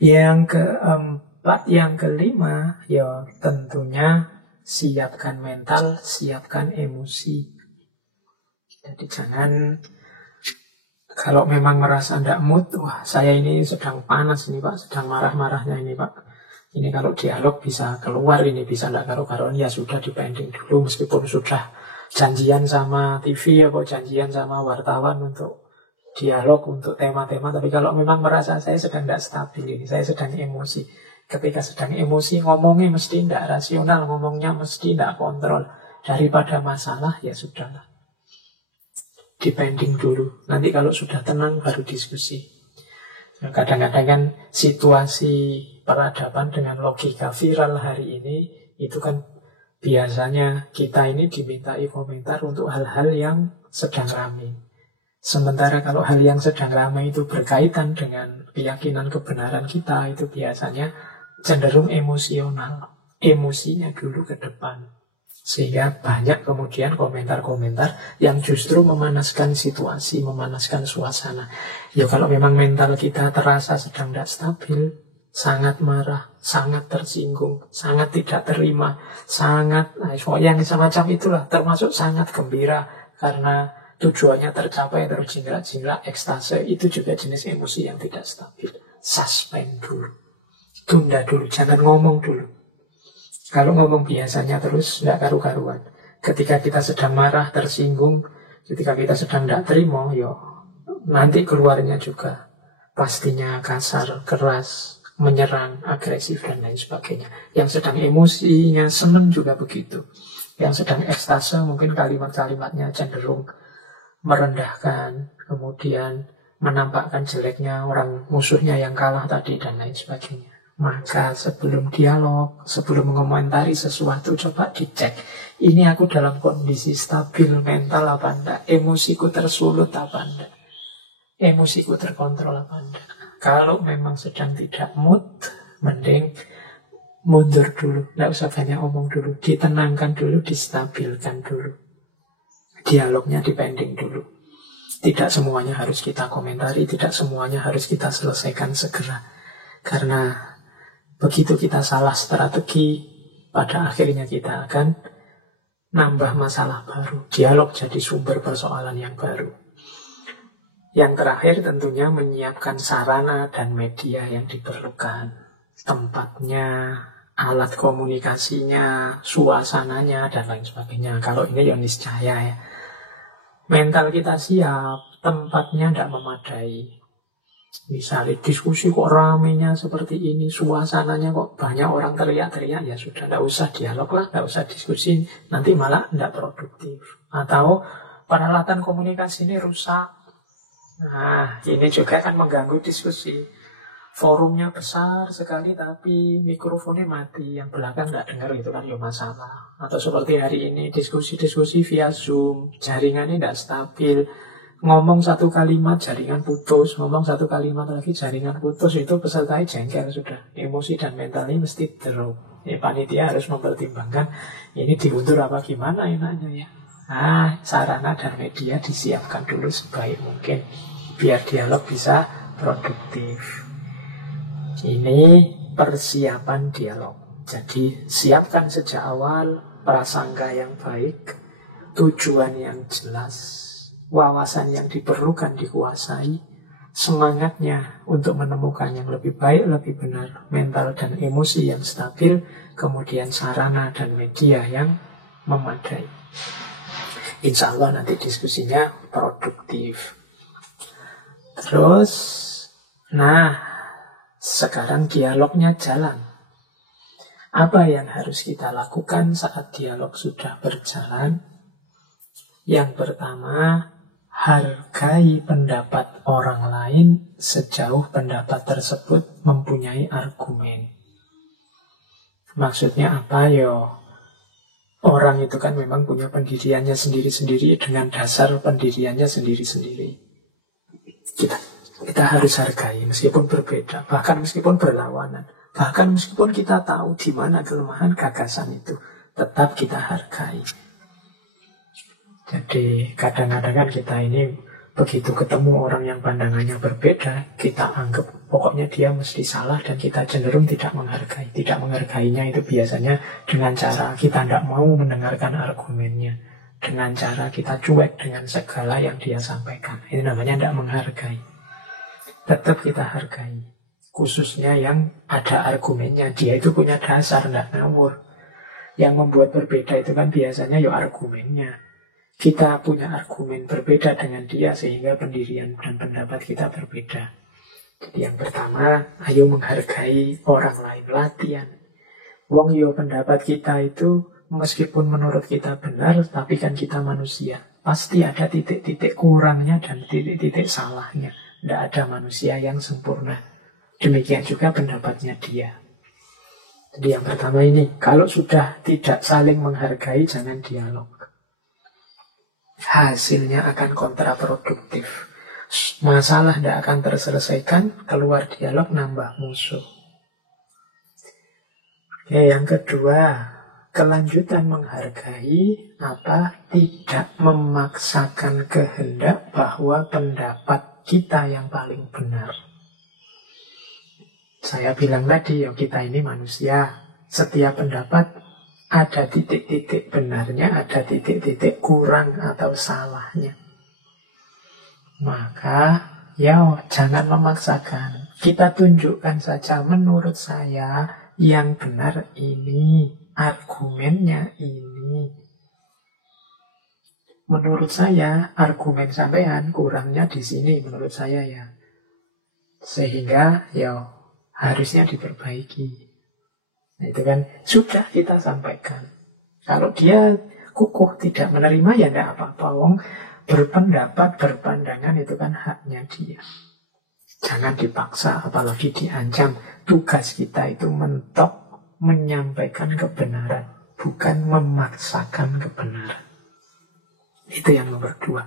Yang keempat, yang kelima, ya tentunya siapkan mental, siapkan emosi. Jadi jangan, kalau memang merasa tidak mood, wah saya ini sedang panas ini Pak, sedang marah-marahnya ini Pak. Ini kalau dialog bisa keluar, ini bisa tidak karu-karuan, ya sudah dipending dulu. Meskipun sudah janjian sama TV atau janjian sama wartawan untuk dialog, untuk tema-tema. Tapi kalau memang merasa saya sedang tidak stabil ini, saya sedang emosi. Ketika sedang emosi, ngomongnya mesti tidak rasional, ngomongnya mesti tidak kontrol. Daripada masalah, ya sudahlah. Dipending dulu. Nanti kalau sudah tenang, baru diskusi. Kadang-kadang kan situasi peradaban dengan logika viral hari ini itu kan Biasanya kita ini dimintai komentar untuk hal-hal yang sedang ramai. Sementara kalau hal yang sedang ramai itu berkaitan dengan keyakinan kebenaran kita, itu biasanya cenderung emosional. Emosinya dulu ke depan. Sehingga banyak kemudian komentar-komentar yang justru memanaskan situasi, memanaskan suasana. Ya kalau memang mental kita terasa sedang tidak stabil, sangat marah, sangat tersinggung, sangat tidak terima, sangat, yang semacam itulah, termasuk sangat gembira karena tujuannya tercapai, terjinglak-jinglak, ekstase, itu juga jenis emosi yang tidak stabil. Suspend dulu, tunda dulu, jangan ngomong dulu. Kalau ngomong biasanya terus tidak karu-karuan. Ketika kita sedang marah, tersinggung, ketika kita sedang tidak terima, nanti keluarnya juga pastinya kasar, keras, menyerang, agresif, dan lain sebagainya. Yang sedang emosinya senang juga begitu. Yang sedang ekstase mungkin kalimat-kalimatnya cenderung merendahkan, kemudian menampakkan jeleknya orang musuhnya yang kalah tadi, dan lain sebagainya. Maka sebelum dialog, sebelum mengomentari sesuatu, coba dicek. Ini aku dalam kondisi stabil mental apa enggak? Emosiku tersulut apa enggak? Emosiku terkontrol apa enggak? Kalau memang sedang tidak mood, mending mundur dulu. Tidak usah banyak omong dulu. Ditenangkan dulu, distabilkan dulu. Dialognya dipending dulu. Tidak semuanya harus kita komentari, tidak semuanya harus kita selesaikan segera. Karena begitu kita salah strategi, pada akhirnya kita akan nambah masalah baru. Dialog jadi sumber persoalan yang baru. Yang terakhir tentunya menyiapkan sarana dan media yang diperlukan. Tempatnya, alat komunikasinya, suasananya, dan lain sebagainya. Kalau ini ya niscaya ya. Mental kita siap, tempatnya tidak memadai. Misalnya diskusi kok ramenya seperti ini, suasananya kok banyak orang teriak-teriak, ya sudah, tidak usah dialog lah, tidak usah diskusi, nanti malah tidak produktif. Atau peralatan komunikasi ini rusak. Nah, ini juga akan mengganggu diskusi. Forumnya besar sekali tapi mikrofonnya mati, yang belakang tidak dengar, itu kan ya masalah. Atau seperti hari ini diskusi-diskusi via Zoom, jaringannya tidak stabil. Ngomong satu kalimat, jaringan putus. Ngomong satu kalimat lagi, jaringan putus. Itu pesertanya jengkel sudah. Emosi dan mentalnya mesti drop. Panitia harus mempertimbangkan, ini diundur apa gimana enaknya ya. Sarana dan media disiapkan dulu sebaik mungkin, biar dialog bisa produktif. Ini persiapan dialog. Jadi siapkan sejak awal prasangka yang baik, tujuan yang jelas, wawasan yang diperlukan dikuasai, semangatnya untuk menemukan yang lebih baik, lebih benar, mental dan emosi yang stabil, kemudian sarana dan media yang memadai. Insya Allah nanti diskusinya produktif. Terus, sekarang dialognya jalan. Apa yang harus kita lakukan saat dialog sudah berjalan? Yang pertama, hargai pendapat orang lain sejauh pendapat tersebut mempunyai argumen. Maksudnya apa ya? Orang itu kan memang punya pendiriannya sendiri-sendiri, dengan dasar pendiriannya sendiri-sendiri. Kita harus hargai meskipun berbeda, bahkan meskipun berlawanan, bahkan meskipun kita tahu di mana kelemahan gagasan itu, tetap kita hargai. Jadi kadang-kadang kan kita ini begitu ketemu orang yang pandangannya berbeda, kita anggap pokoknya dia mesti salah dan kita cenderung tidak menghargai. Tidak menghargainya itu biasanya dengan cara kita tidak mau mendengarkan argumennya, dengan cara kita cuek dengan segala yang dia sampaikan. Ini namanya tidak menghargai. Tetap kita hargai, khususnya yang ada argumennya. Dia itu punya dasar, tidak ngawur. Yang membuat berbeda itu kan biasanya ya argumennya. Kita punya argumen berbeda dengan dia sehingga pendirian dan pendapat kita berbeda. Jadi yang pertama, ayo menghargai orang lain, latihan. Wong yo pendapat kita itu meskipun menurut kita benar, tapi kan kita manusia. Pasti ada titik-titik kurangnya dan titik-titik salahnya. Tidak ada manusia yang sempurna. Demikian juga pendapatnya dia. Jadi yang pertama ini, kalau sudah tidak saling menghargai, jangan dialog. Hasilnya akan kontraproduktif. Masalah tidak akan terselesaikan, keluar dialog nambah musuh. Oke, yang kedua, kelanjutan menghargai apa? Tidak memaksakan kehendak bahwa pendapat kita yang paling benar. Saya bilang tadi, ya kita ini manusia. Setiap pendapat ada titik-titik benarnya, ada titik-titik kurang atau salahnya. Maka, ya jangan memaksakan. Kita tunjukkan saja, menurut saya yang benar ini, argumennya ini. Menurut saya, argumen sampean kurangnya di sini, menurut saya ya. Sehingga, ya harusnya diperbaiki. Nah, itu kan sudah kita sampaikan. Kalau dia kukuh tidak menerima, ya tidak apa-apa. Wong berpendapat, berpandangan itu kan haknya dia. Jangan dipaksa, apalagi diancam. Tugas kita itu mentok menyampaikan kebenaran, bukan memaksakan kebenaran. Itu yang nomor 2.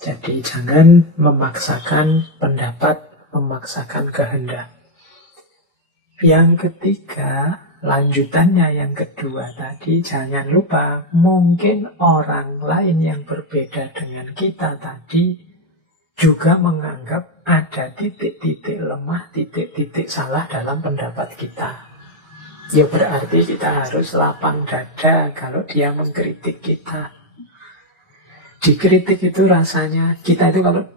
Jadi jangan memaksakan pendapat, memaksakan kehendak. Yang ketiga, lanjutannya yang kedua tadi, jangan lupa mungkin orang lain yang berbeda dengan kita tadi juga menganggap ada titik-titik lemah, titik-titik salah dalam pendapat kita. Ya berarti kita harus lapang dada kalau dia mengkritik kita. Dikritik itu rasanya, kita itu kalau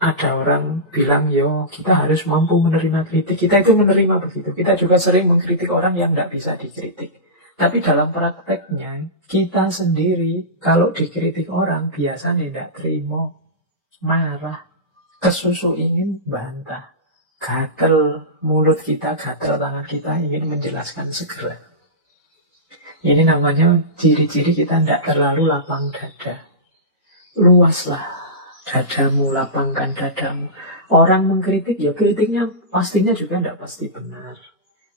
ada orang bilang, yo kita harus mampu menerima kritik. Kita itu menerima begitu. Kita juga sering mengkritik orang yang tidak bisa dikritik. Tapi dalam prakteknya, kita sendiri kalau dikritik orang, biasanya tidak terima. Marah. Kesusu ingin bantah. Gatel mulut kita, gatel tangan kita, ingin menjelaskan segera. Ini namanya ciri-ciri kita tidak terlalu lapang dada. Luaslah dadamu, lapangkan dadamu. Orang mengkritik, ya kritiknya pastinya juga tidak pasti benar.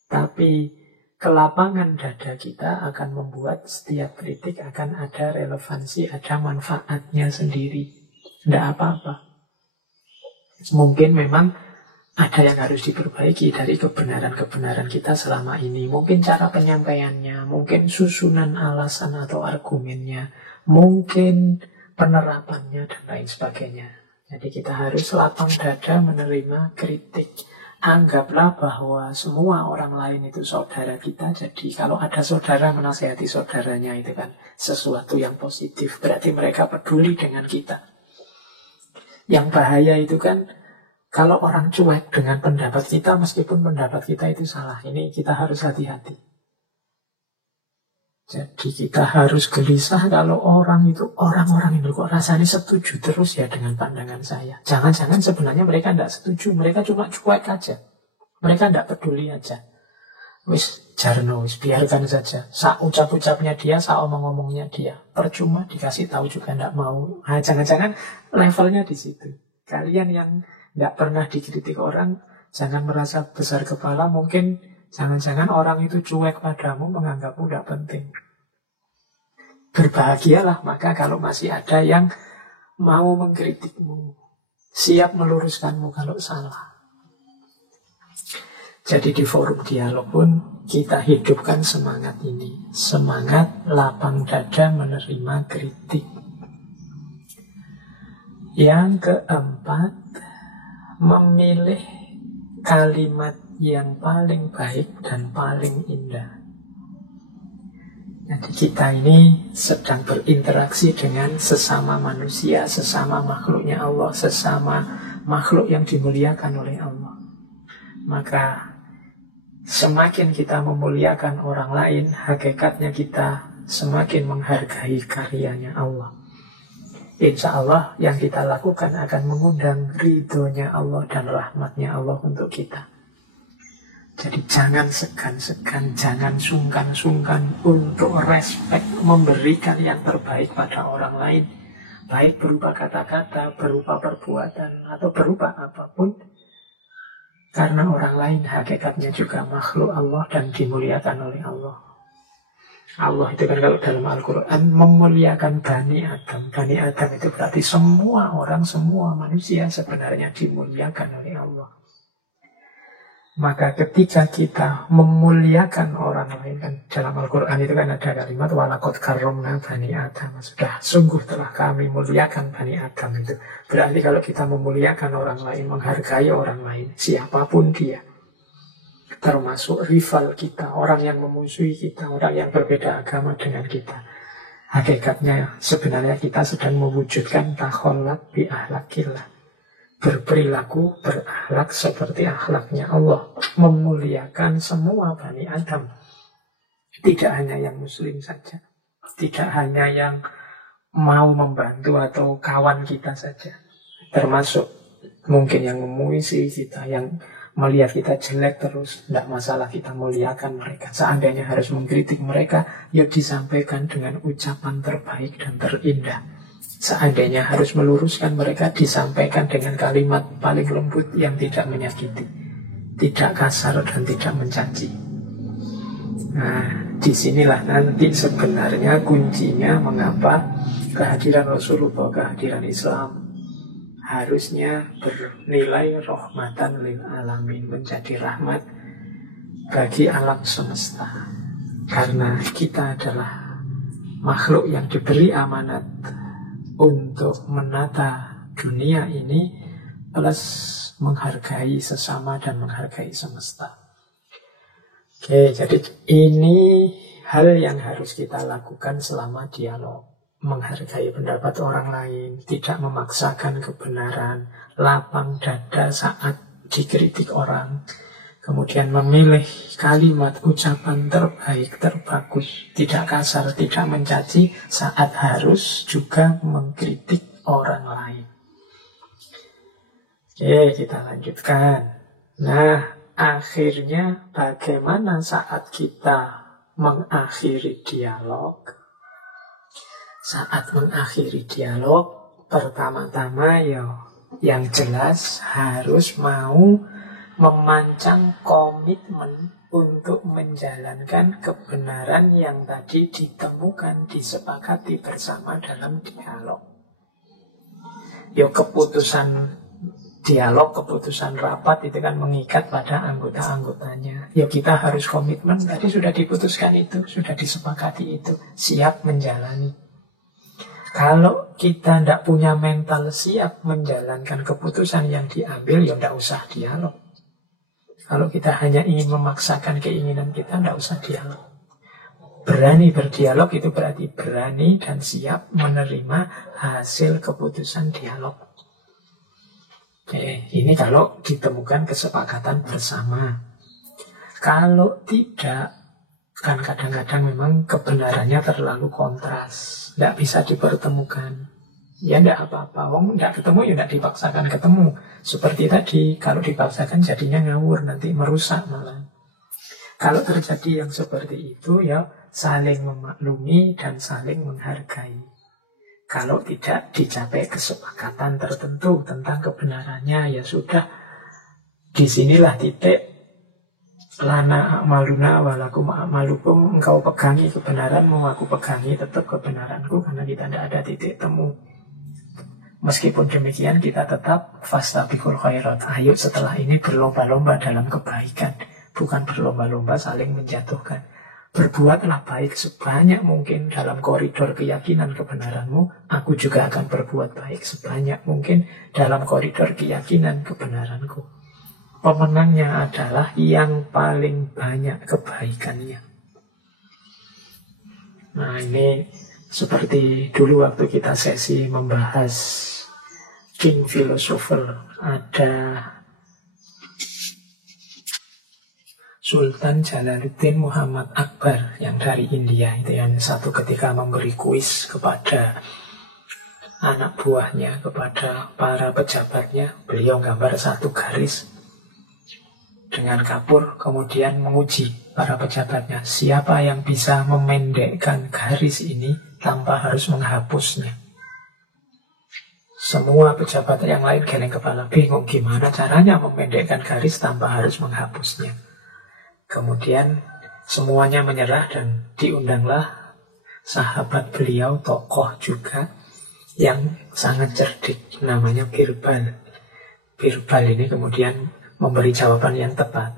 Tapi kelapangan dada kita akan membuat setiap kritik akan ada relevansi, ada manfaatnya sendiri. Tidak apa-apa. Mungkin memang ada yang harus diperbaiki dari kebenaran-kebenaran kita selama ini. Mungkin cara penyampaiannya, mungkin susunan alasan atau argumennya, mungkin penerapannya dan lain sebagainya. Jadi kita harus lapang dada menerima kritik. Anggaplah bahwa semua orang lain itu saudara kita. Jadi kalau ada saudara menasihati saudaranya, itu kan sesuatu yang positif. Berarti mereka peduli dengan kita. Yang bahaya itu kan kalau orang cuek dengan pendapat kita, meskipun pendapat kita itu salah. Ini kita harus hati-hati. Jadi kita harus gelisah kalau orang-orang itu kok rasanya setuju terus ya dengan pandangan saya. Jangan-jangan sebenarnya mereka tidak setuju, mereka cuma cuek aja. Mereka tidak peduli aja. Wis jarno, wis biarkan saja. Sak ucap-ucapnya dia, sak omong-omongnya dia. Percuma dikasih tahu juga tidak mau. Nah, jangan-jangan levelnya di situ. Kalian yang tidak pernah dikritik orang, jangan merasa besar kepala. Mungkin jangan-jangan orang itu cuek padamu, menganggapmu tidak penting. Berbahagialah maka kalau masih ada yang mau mengkritikmu, siap meluruskanmu kalau salah. Jadi di forum dialog pun kita hidupkan semangat ini. Semangat lapang dada menerima kritik. Yang keempat, memilih kalimat yang paling baik dan paling indah. Jadi kita ini sedang berinteraksi dengan sesama manusia, sesama makhluknya Allah, sesama makhluk yang dimuliakan oleh Allah. Maka semakin kita memuliakan orang lain, hakikatnya kita semakin menghargai karyanya Allah. Insya Allah yang kita lakukan akan mengundang ridhonya Allah dan rahmatnya Allah untuk kita. Jadi jangan segan-segan, jangan sungkan-sungkan untuk respek, memberikan yang terbaik pada orang lain. Baik berupa kata-kata, berupa perbuatan, atau berupa apapun. Karena orang lain hakikatnya juga makhluk Allah dan dimuliakan oleh Allah. Allah itu kan kalau dalam Al-Quran memuliakan Bani Adam. Bani Adam itu berarti semua orang, semua manusia sebenarnya dimuliakan oleh Allah. Maka ketika kita memuliakan orang lain, kan dalam Al-Quran itu kan ada kalimat walaqad karramna Bani Adam. Sudah sungguh telah kami muliakan Bani Adam itu. Berarti kalau kita memuliakan orang lain, menghargai orang lain, siapapun dia, termasuk rival kita, orang yang memusuhi kita, orang yang berbeda agama dengan kita, hakikatnya sebenarnya kita sedang mewujudkan takholak bi ahlakillah, berperilaku, berakhlak seperti akhlaknya Allah, memuliakan semua Bani Adam. Tidak hanya yang muslim saja, tidak hanya yang mau membantu atau kawan kita saja, termasuk mungkin yang memuisi kita, yang melihat kita jelek terus, tidak masalah kita muliakan mereka. Seandainya harus mengkritik mereka, ya disampaikan dengan ucapan terbaik dan terindah. Seandainya harus meluruskan mereka, disampaikan dengan kalimat paling lembut yang tidak menyakiti, tidak kasar dan tidak mencaci. Nah, disinilah nanti sebenarnya kuncinya mengapa kehadiran Rasulullah, kehadiran Islam harusnya bernilai rahmatan lil alamin, menjadi rahmat bagi alam semesta. Karena kita adalah makhluk yang diberi amanat untuk menata dunia ini, plus menghargai sesama dan menghargai semesta. Oke, jadi ini hal yang harus kita lakukan selama dialog. Menghargai pendapat orang lain, tidak memaksakan kebenaran, lapang dada saat dikritik orang, kemudian memilih kalimat ucapan terbaik, terbagus, tidak kasar, tidak mencaci, saat harus juga mengkritik orang lain. Oke, kita lanjutkan. Nah, akhirnya bagaimana saat kita mengakhiri dialog? Saat mengakhiri dialog, pertama-tama yang jelas harus mau memancang komitmen untuk menjalankan kebenaran yang tadi ditemukan, disepakati bersama dalam dialog. Keputusan dialog, keputusan rapat itu kan mengikat pada anggota-anggotanya. Kita harus komitmen, tadi sudah diputuskan itu, sudah disepakati itu, siap menjalani. Kalau kita tidak punya mental siap menjalankan keputusan yang diambil, tidak usah dialog. Kalau kita hanya ingin memaksakan keinginan kita, tidak usah dialog. Berani berdialog itu berarti berani dan siap menerima hasil keputusan dialog. Oke, ini kalau ditemukan kesepakatan bersama. Kalau tidak, kan kadang-kadang memang kebenarannya terlalu kontras, tidak bisa dipertemukan. Ya tidak apa-apa, tidak ketemu ya tidak dipaksakan ketemu. Seperti tadi, kalau dipaksakan jadinya ngawur, nanti merusak malah. Kalau terjadi yang seperti itu, saling memaklumi dan saling menghargai. Kalau tidak dicapai kesepakatan tertentu tentang kebenarannya, ya sudah, disinilah titik. Lana a'maluna walakum a'malukum, engkau pegangi kebenaranmu, aku pegangi tetap kebenaranku, karena kita tidak ada titik temu. Meskipun demikian kita tetap fastabiqul khairat, ayo setelah ini berlomba-lomba dalam kebaikan, bukan berlomba-lomba saling menjatuhkan. Berbuatlah baik sebanyak mungkin dalam koridor keyakinan kebenaranmu, aku juga akan berbuat baik sebanyak mungkin dalam koridor keyakinan kebenaranku. Pemenangnya adalah yang paling banyak kebaikannya. Nah, ini seperti dulu waktu kita sesi membahas King Philosopher, ada Sultan Jalaluddin Muhammad Akbar yang dari India, itu yang satu ketika memberi kuis kepada anak buahnya, kepada para pejabatnya. Beliau gambar satu garis dengan kapur, kemudian menguji para pejabatnya, siapa yang bisa memendekkan garis ini tanpa harus menghapusnya. Semua pejabat yang lain geleng kepala, bingung gimana caranya memendekkan garis tanpa harus menghapusnya. Kemudian semuanya menyerah dan diundanglah sahabat beliau, tokoh juga yang sangat cerdik, namanya Birbal. Birbal ini kemudian memberi jawaban yang tepat.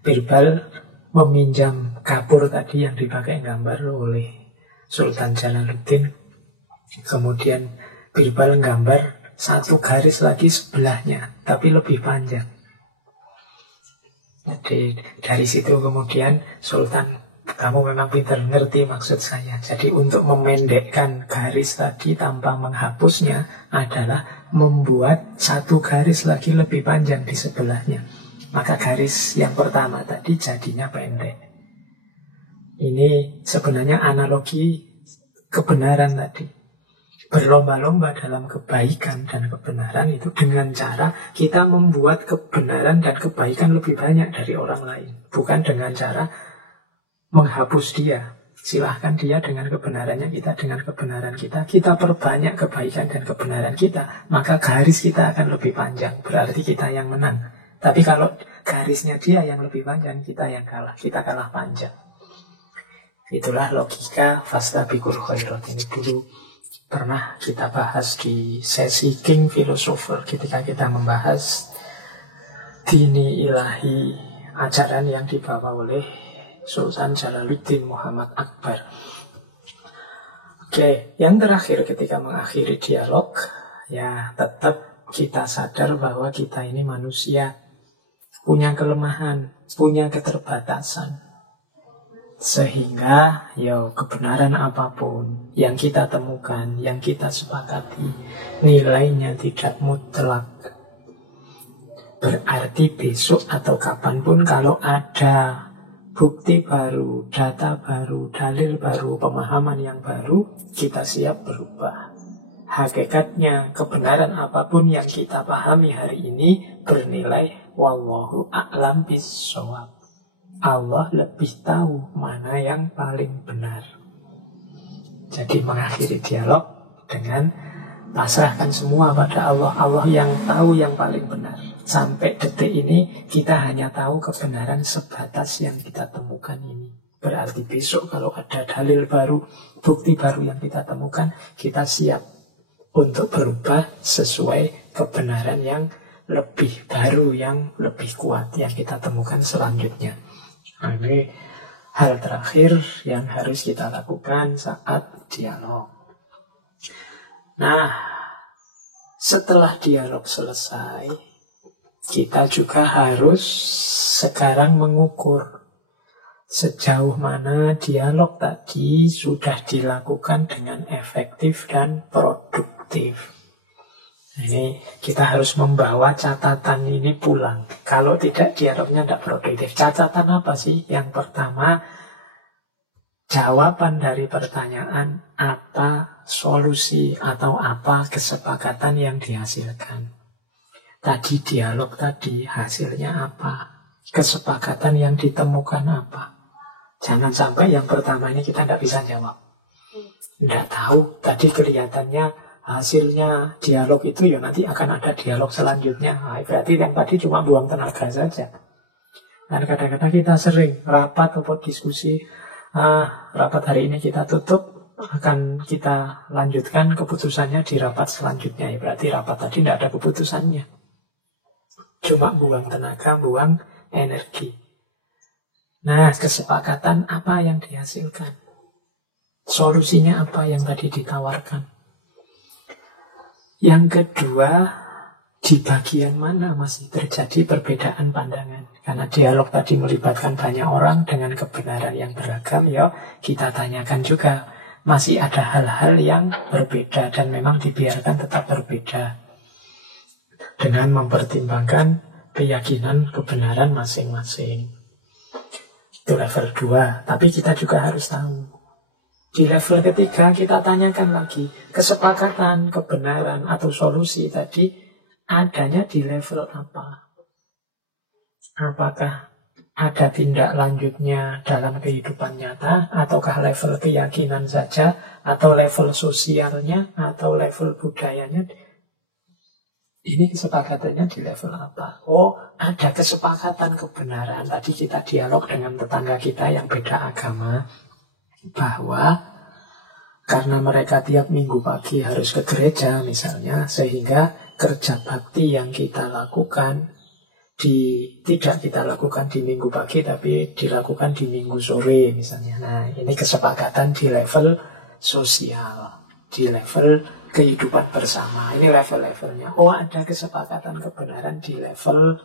Birbal meminjam kapur tadi yang dipakai gambar oleh Sultan Jalaluddin. Kemudian Birbal gambar satu garis lagi sebelahnya, tapi lebih panjang. Jadi dari situ kemudian Sultan, kamu memang pintar, ngerti maksud saya. Jadi untuk memendekkan garis tadi tanpa menghapusnya adalah membuat satu garis lagi lebih panjang di sebelahnya. Maka garis yang pertama tadi jadinya pendek. Ini sebenarnya analogi kebenaran tadi. Berlomba-lomba dalam kebaikan dan kebenaran itu dengan cara kita membuat kebenaran dan kebaikan lebih banyak dari orang lain. Bukan dengan cara menghapus dia. Silahkan dia dengan kebenarannya, kita dengan kebenaran kita. Kita perbanyak kebaikan dan kebenaran kita, maka garis kita akan lebih panjang. Berarti kita yang menang. Tapi kalau garisnya dia yang lebih panjang, kita yang kalah. Kita kalah panjang. Itulah logika fastabiqul khairat. Ini dulu pernah kita bahas di sesi King Philosopher ketika kita membahas dini ilahi, ajaran yang dibawa oleh Sultan Jalaluddin Muhammad Akbar. Oke, yang terakhir ketika mengakhiri dialog, ya tetap kita sadar bahwa kita ini manusia, punya kelemahan, punya keterbatasan. Sehingga kebenaran apapun yang kita temukan, yang kita sepakati, nilainya tidak mutlak. Berarti besok atau kapanpun kalau ada bukti baru, data baru, dalil baru, pemahaman yang baru, kita siap berubah. Hakikatnya kebenaran apapun yang kita pahami hari ini bernilai wallahu a'lam bis-shawab. Allah lebih tahu mana yang paling benar. Jadi mengakhiri dialog dengan pasrahkan semua pada Allah. Allah yang tahu yang paling benar. Sampai detik ini kita hanya tahu kebenaran sebatas yang kita temukan ini. Berarti besok kalau ada dalil baru, bukti baru yang kita temukan, kita siap untuk berubah sesuai kebenaran yang lebih baru, yang lebih kuat yang kita temukan selanjutnya. Nah, ini hal terakhir yang harus kita lakukan saat dialog. Nah, setelah dialog selesai, kita juga harus sekarang mengukur sejauh mana dialog tadi sudah dilakukan dengan efektif dan produktif. Ini kita harus membawa catatan ini pulang. Kalau tidak, dialognya tidak produktif. Catatan apa sih? Yang pertama, jawaban dari pertanyaan, apa solusi atau apa kesepakatan yang dihasilkan. Tadi dialog tadi hasilnya apa? Kesepakatan yang ditemukan apa? Jangan sampai yang pertama ini kita tidak bisa jawab. Tidak tahu, tadi kelihatannya hasilnya dialog itu nanti akan ada dialog selanjutnya. Nah, berarti yang tadi cuma buang tenaga saja. Dan kadang-kadang kita sering rapat atau diskusi, rapat hari ini kita tutup, akan kita lanjutkan keputusannya di rapat selanjutnya. Berarti rapat tadi tidak ada keputusannya. Cuma buang tenaga, buang energi. Nah, kesepakatan apa yang dihasilkan? Solusinya apa yang tadi ditawarkan? Yang kedua, di bagian mana masih terjadi perbedaan pandangan. Karena dialog tadi melibatkan banyak orang dengan kebenaran yang beragam, kita tanyakan juga. Masih ada hal-hal yang berbeda dan memang dibiarkan tetap berbeda. Dengan mempertimbangkan keyakinan kebenaran masing-masing. Itu level 2. Tapi kita juga harus tahu. Di level ketiga kita tanyakan lagi, kesepakatan, kebenaran atau solusi tadi adanya di level apa? Apakah ada tindak lanjutnya dalam kehidupan nyata, ataukah level keyakinan saja, atau level sosialnya, atau level budayanya? Ini kesepakatannya di level apa? Oh, ada kesepakatan kebenaran. Tadi kita dialog dengan tetangga kita yang beda agama, bahwa karena mereka tiap minggu pagi harus ke gereja misalnya, sehingga kerja bakti yang kita lakukan tidak kita lakukan di minggu pagi, tapi dilakukan di minggu sore misalnya. Nah, ini kesepakatan di level sosial, di level kehidupan bersama. Ini level-levelnya. Oh, ada kesepakatan kebenaran di level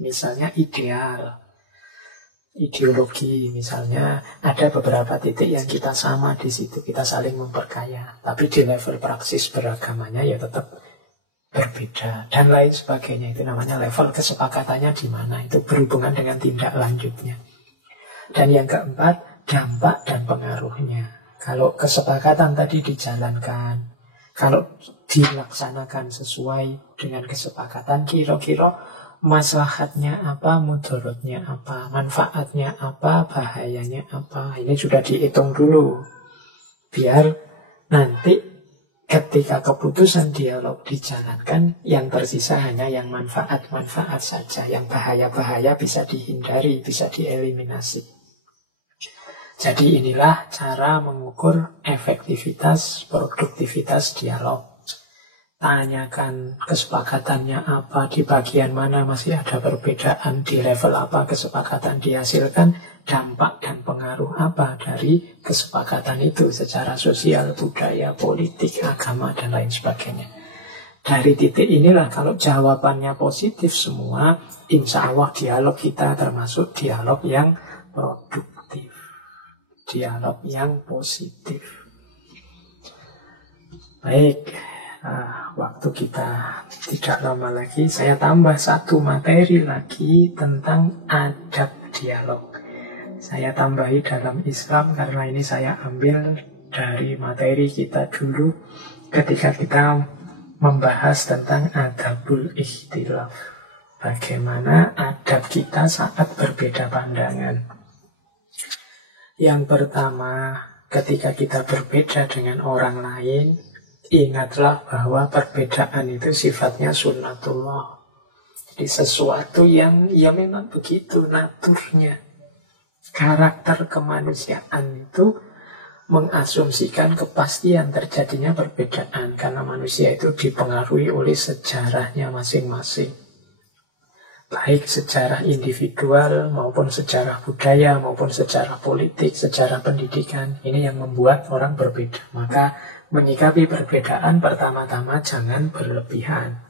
misalnya ideologi misalnya. Ada beberapa titik yang kita sama di situ, kita saling memperkaya. Tapi di level praksis beragamanya ya tetap berbeda dan lain sebagainya. Itu namanya level kesepakatannya di mana. Itu berhubungan dengan tindak lanjutnya. Dan yang keempat, dampak dan pengaruhnya. Kalau kesepakatan tadi dijalankan, kalau dilaksanakan sesuai dengan kesepakatan, kira-kira maslahatnya apa, mudaratnya apa, manfaatnya apa, bahayanya apa. Ini sudah dihitung dulu. Biar nanti ketika keputusan dialog dijalankan, yang tersisa hanya yang manfaat-manfaat saja. Yang bahaya-bahaya bisa dihindari, bisa dieliminasi. Jadi inilah cara mengukur efektivitas, produktivitas dialog. Tanyakan kesepakatannya apa, di bagian mana masih ada perbedaan, di level apa kesepakatan dihasilkan, dampak dan pengaruh apa dari kesepakatan itu secara sosial, budaya, politik, agama, dan lain sebagainya. Dari titik inilah kalau jawabannya positif semua, insya Allah dialog kita termasuk dialog yang produktif, dialog yang positif. Baik, waktu kita tidak lama lagi. Saya tambah satu materi lagi tentang adab dialog. Saya tambahi dalam Islam karena ini saya ambil dari materi kita dulu ketika kita membahas tentang adabul ikhtilaf. Bagaimana adab kita saat berbeda pandangan. Yang pertama, ketika kita berbeda dengan orang lain, ingatlah bahwa perbedaan itu sifatnya sunnatullah. Jadi sesuatu yang ya memang begitu naturnya. Karakter kemanusiaan itu mengasumsikan kepastian terjadinya perbedaan. Karena manusia itu dipengaruhi oleh sejarahnya masing-masing. Baik sejarah individual maupun sejarah budaya maupun sejarah politik, sejarah pendidikan. Ini yang membuat orang berbeda. Maka menyikapi perbedaan pertama-tama jangan berlebihan.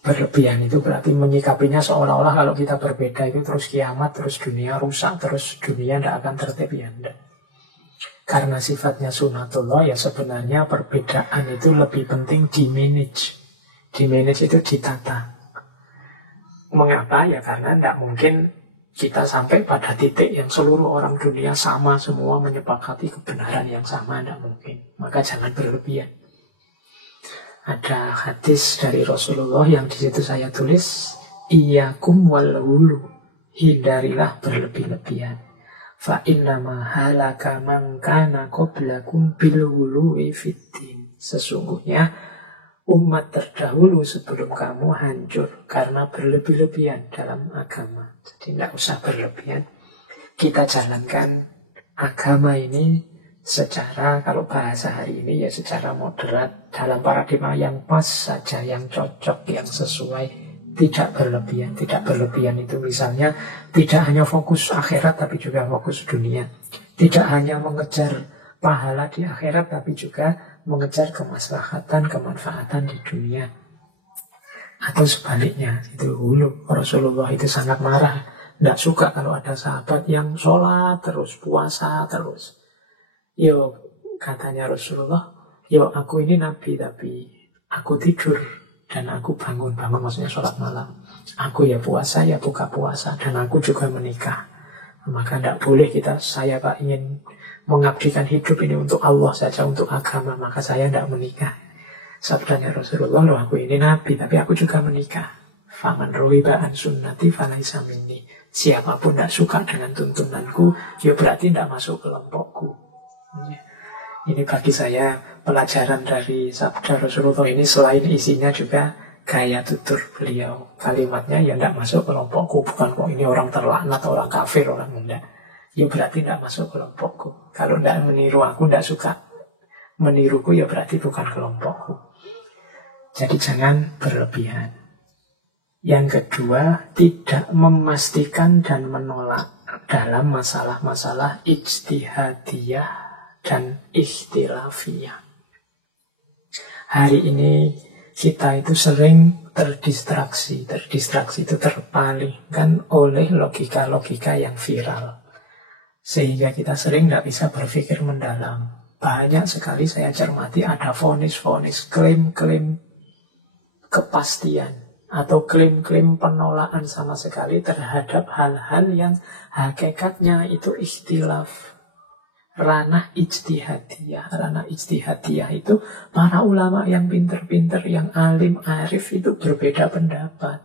Berlebihan itu berarti menyikapinya seolah-olah kalau kita berbeda itu terus kiamat, terus dunia rusak, terus dunia tidak akan tertib, ya enggak. Karena sifatnya sunnatullah, ya sebenarnya perbedaan itu lebih penting di-manage. Di-manage itu ditata. Mengapa? Ya karena tidak mungkin kita sampai pada titik yang seluruh orang dunia sama semua menyepakati kebenaran yang sama, tidak mungkin. Maka jangan berlebihan. Ada hadis dari Rasulullah yang di situ saya tulis, iyyakum wal ghulu, hindarilah berlebih-lebihan. Fa innama halaka man kana qablakum bil ghuluwi fiddin. Sesungguhnya umat terdahulu sebelum kamu hancur karena berlebih-lebihan dalam agama. Jadi tidak usah berlebihan. Kita jalankan agama ini secara, kalau bahasa hari ini ya secara moderat, dalam paradigma yang pas saja, yang cocok, yang sesuai. Tidak berlebihan. Tidak berlebihan itu misalnya tidak hanya fokus akhirat tapi juga fokus dunia. Tidak hanya mengejar pahala di akhirat tapi juga mengejar kemaslahatan, kemanfaatan di dunia. Atau sebaliknya, itu dulu Rasulullah itu sangat marah, tidak suka kalau ada sahabat yang sholat terus, puasa terus. Yo, katanya Rasulullah, yo aku ini nabi tapi aku tidur dan aku bangun maksudnya sholat malam. Aku ya puasa, ya buka puasa, dan aku juga menikah. Maka tidak boleh saya Pak ingin mengabdikan hidup ini untuk Allah saja, untuk agama, maka saya tidak menikah. Sabdanya Rasulullah, loh aku ini nabi, tapi aku juga menikah. Faman raghiba an sunnati falaisa minni. Siapapun tidak suka dengan tuntunanku, ya berarti tidak masuk kelompokku. Ini bagi saya pelajaran dari sabda Rasulullah ini selain isinya juga gaya tutur beliau. Kalimatnya ya tidak masuk kelompokku. Bukan kok ini orang terlaknat, orang kafir, orang enggak. Ya berarti tidak masuk kelompokku. Kalau tidak meniru aku, tidak suka meniruku, ya berarti bukan kelompokku. Jadi jangan berlebihan. Yang kedua, tidak memastikan dan menolak dalam masalah-masalah ijtihadiyah dan ikhtilafiyah. Hari ini kita itu sering terdistraksi. Terdistraksi itu terpalingkan oleh logika-logika yang viral. Sehingga kita sering tidak bisa berpikir mendalam. Banyak sekali saya cermati ada vonis-vonis, klaim-klaim kepastian atau klaim-klaim penolakan sama sekali terhadap hal-hal yang hakikatnya itu ikhtilaf. Ranah ijtihadiyah. Ranah ijtihadiyah itu para ulama yang pinter-pinter, yang alim, arif itu berbeda pendapat.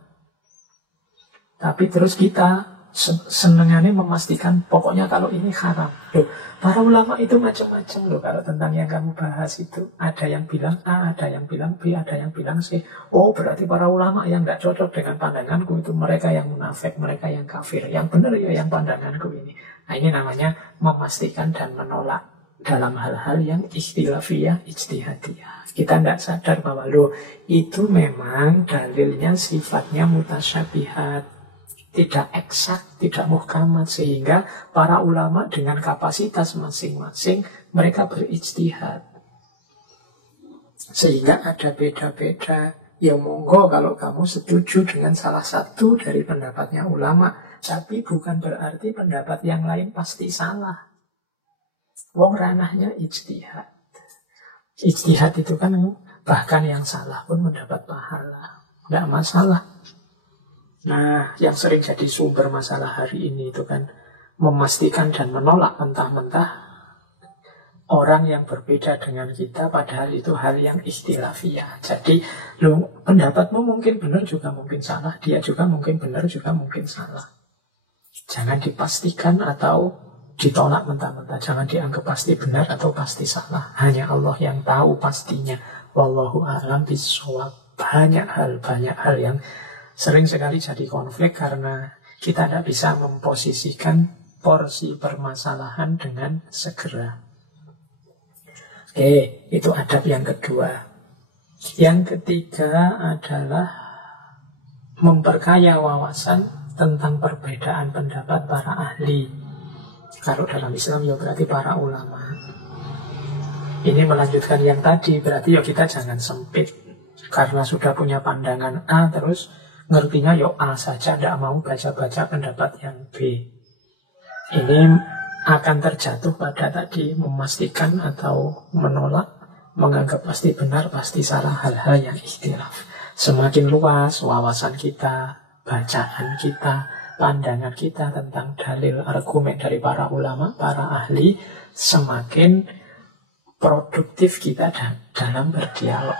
Tapi terus kita senengannya memastikan pokoknya kalau ini haram. Loh, para ulama itu macam-macam loh. Kalau tentang yang kamu bahas itu ada yang bilang A, ada yang bilang B, ada yang bilang C. Oh berarti para ulama yang tidak cocok dengan pandanganku itu mereka yang munafik, mereka yang kafir. Yang benar ya yang pandanganku ini. Nah ini namanya memastikan dan menolak dalam hal-hal yang ikhtilafiyah, ijtihadiyah. Kita tidak sadar bahwa loh itu memang dalilnya sifatnya mutasyabihat, tidak eksak, tidak muhkamat, sehingga para ulama dengan kapasitas masing-masing mereka berijtihad. Sehingga ada beda-beda. Ya monggo kalau kamu setuju dengan salah satu dari pendapatnya ulama, tapi bukan berarti pendapat yang lain pasti salah. Wong ranahnya ijtihad. Ijtihad itu kan bahkan yang salah pun mendapat pahala. Tidak masalah. Nah, yang sering jadi sumber masalah hari ini itu kan memastikan dan menolak mentah-mentah orang yang berbeda dengan kita, padahal itu hal yang ikhtilafiyah. Jadi, pendapatmu mungkin benar juga mungkin salah, dia juga mungkin benar juga mungkin salah. Jangan dipastikan atau ditolak mentah-mentah. Jangan dianggap pasti benar atau pasti salah. Hanya Allah yang tahu pastinya. Wallahu a'lam bishawab. Banyak hal yang sering sekali jadi konflik karena kita tidak bisa memposisikan porsi permasalahan dengan segera. Oke, itu adab yang kedua. Yang ketiga adalah memperkaya wawasan tentang perbedaan pendapat para ahli. Kalau dalam Islam ya berarti para ulama. Ini melanjutkan yang tadi, berarti ya kita jangan sempit. Karena sudah punya pandangan A terus ngertinya ya A saja, tidak mau baca-baca pendapat yang B. Ini akan terjatuh pada tadi memastikan atau menolak, menganggap pasti benar, pasti salah hal-hal yang ikhtilaf. Semakin luas wawasan kita, bacaan kita, pandangan kita tentang dalil argumen dari para ulama, para ahli, semakin produktif kita dalam berdialog.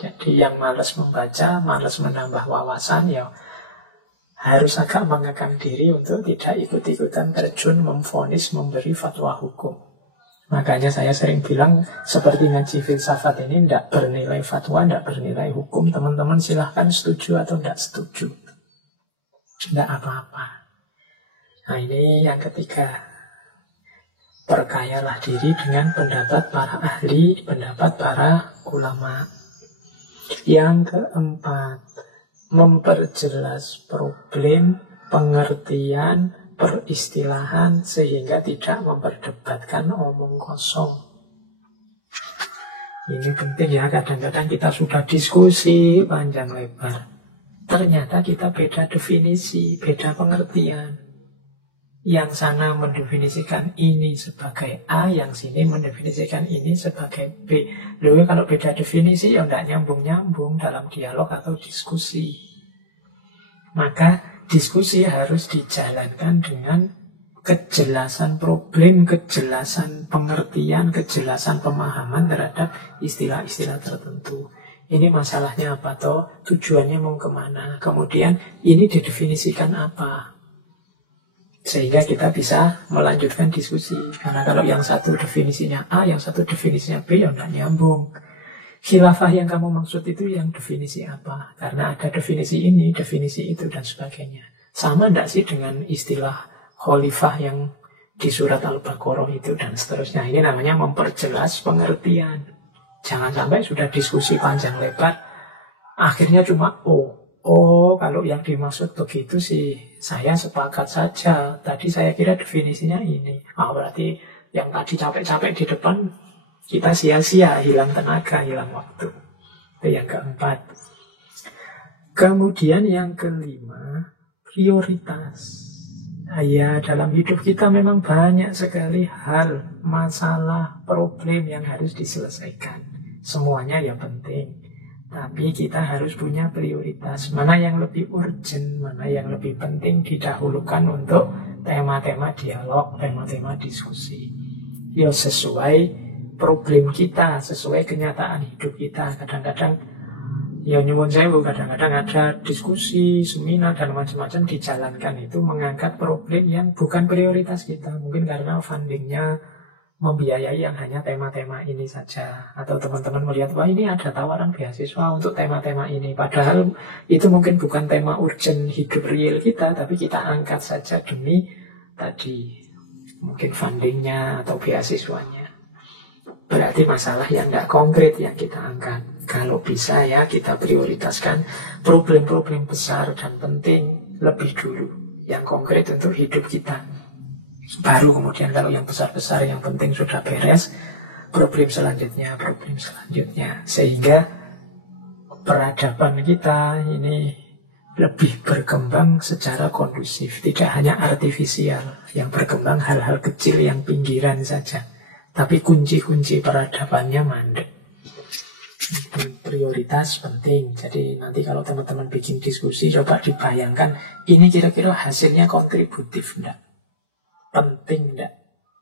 Jadi yang malas membaca, malas menambah wawasan, ya harus agak mengekang diri untuk tidak ikut-ikutan terjun, memvonis, memberi fatwa hukum. Makanya saya sering bilang, seperti ngaji filsafat ini tidak bernilai fatwa, tidak bernilai hukum. Teman-teman silahkan setuju atau tidak setuju, tidak apa-apa. Nah ini yang ketiga. Perkayalah diri dengan pendapat para ahli, pendapat para ulama. Yang keempat, memperjelas problem, pengertian, peristilahan sehingga tidak memperdebatkan omong kosong. Ini penting ya, kadang-kadang kita sudah diskusi panjang lebar. Ternyata kita beda definisi, beda pengertian. Yang sana mendefinisikan ini sebagai A, yang sini mendefinisikan ini sebagai B. Lalu kalau beda definisi ya tidak nyambung-nyambung dalam dialog atau diskusi. Maka diskusi harus dijalankan dengan kejelasan problem, kejelasan pengertian, kejelasan pemahaman terhadap istilah-istilah tertentu. Ini masalahnya apa toh? Tujuannya mau kemana? Kemudian ini didefinisikan apa? Sehingga kita bisa melanjutkan diskusi. Karena kalau yang satu definisinya A, yang satu definisinya B, ya nggak nyambung. Khilafah yang kamu maksud itu yang definisi apa? Karena ada definisi ini, definisi itu, dan sebagainya. Sama enggak sih dengan istilah khalifah yang di surat Al-Baqarah itu, dan seterusnya. Ini namanya memperjelas pengertian. Jangan sampai sudah diskusi panjang lebar, akhirnya cuma Oh, kalau yang dimaksud begitu sih, saya sepakat saja. Tadi saya kira definisinya ini. Berarti yang tadi capek-capek di depan, kita sia-sia, hilang tenaga, hilang waktu. Itu yang keempat. Kemudian yang kelima, prioritas. Ya, dalam hidup kita memang banyak sekali hal, masalah, problem yang harus diselesaikan. Semuanya ya penting. Tapi kita harus punya prioritas. Mana yang lebih urgent, mana yang lebih penting didahulukan untuk tema-tema dialog, tema-tema diskusi. Ya sesuai problem kita, sesuai kenyataan hidup kita. Kadang-kadang, ya nyuwun sewu, kadang-kadang ada diskusi, seminar, dan macam-macam dijalankan itu mengangkat problem yang bukan prioritas kita. Mungkin karena fundingnya membiayai yang hanya tema-tema ini saja. Atau teman-teman melihat, wah ini ada tawaran beasiswa untuk tema-tema ini. Padahal itu mungkin bukan tema urgent hidup real kita, tapi kita angkat saja demi tadi mungkin fundingnya atau beasiswanya. Berarti masalah yang tidak konkret yang kita angkat. Kalau bisa ya kita prioritaskan problem-problem besar dan penting lebih dulu, yang konkret untuk hidup kita. Baru kemudian kalau yang besar-besar, yang penting sudah beres, problem selanjutnya. Sehingga peradaban kita ini lebih berkembang secara kondusif, tidak hanya artifisial, yang berkembang hal-hal kecil yang pinggiran saja. Tapi kunci-kunci peradabannya mandek. Prioritas penting. Jadi nanti kalau teman-teman bikin diskusi, coba dibayangkan, ini kira-kira hasilnya kontributif enggak? Penting enggak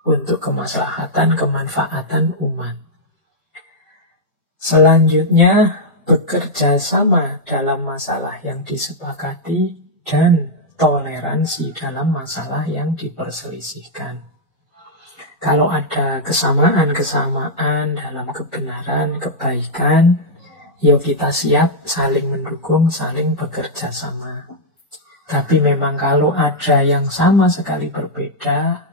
untuk kemaslahatan, kemanfaatan umat. Selanjutnya, bekerja sama dalam masalah yang disepakati dan toleransi dalam masalah yang diperselisihkan. Kalau ada kesamaan-kesamaan dalam kebenaran, kebaikan, yuk kita siap saling mendukung, saling bekerja sama. Tapi memang kalau ada yang sama sekali berbeda,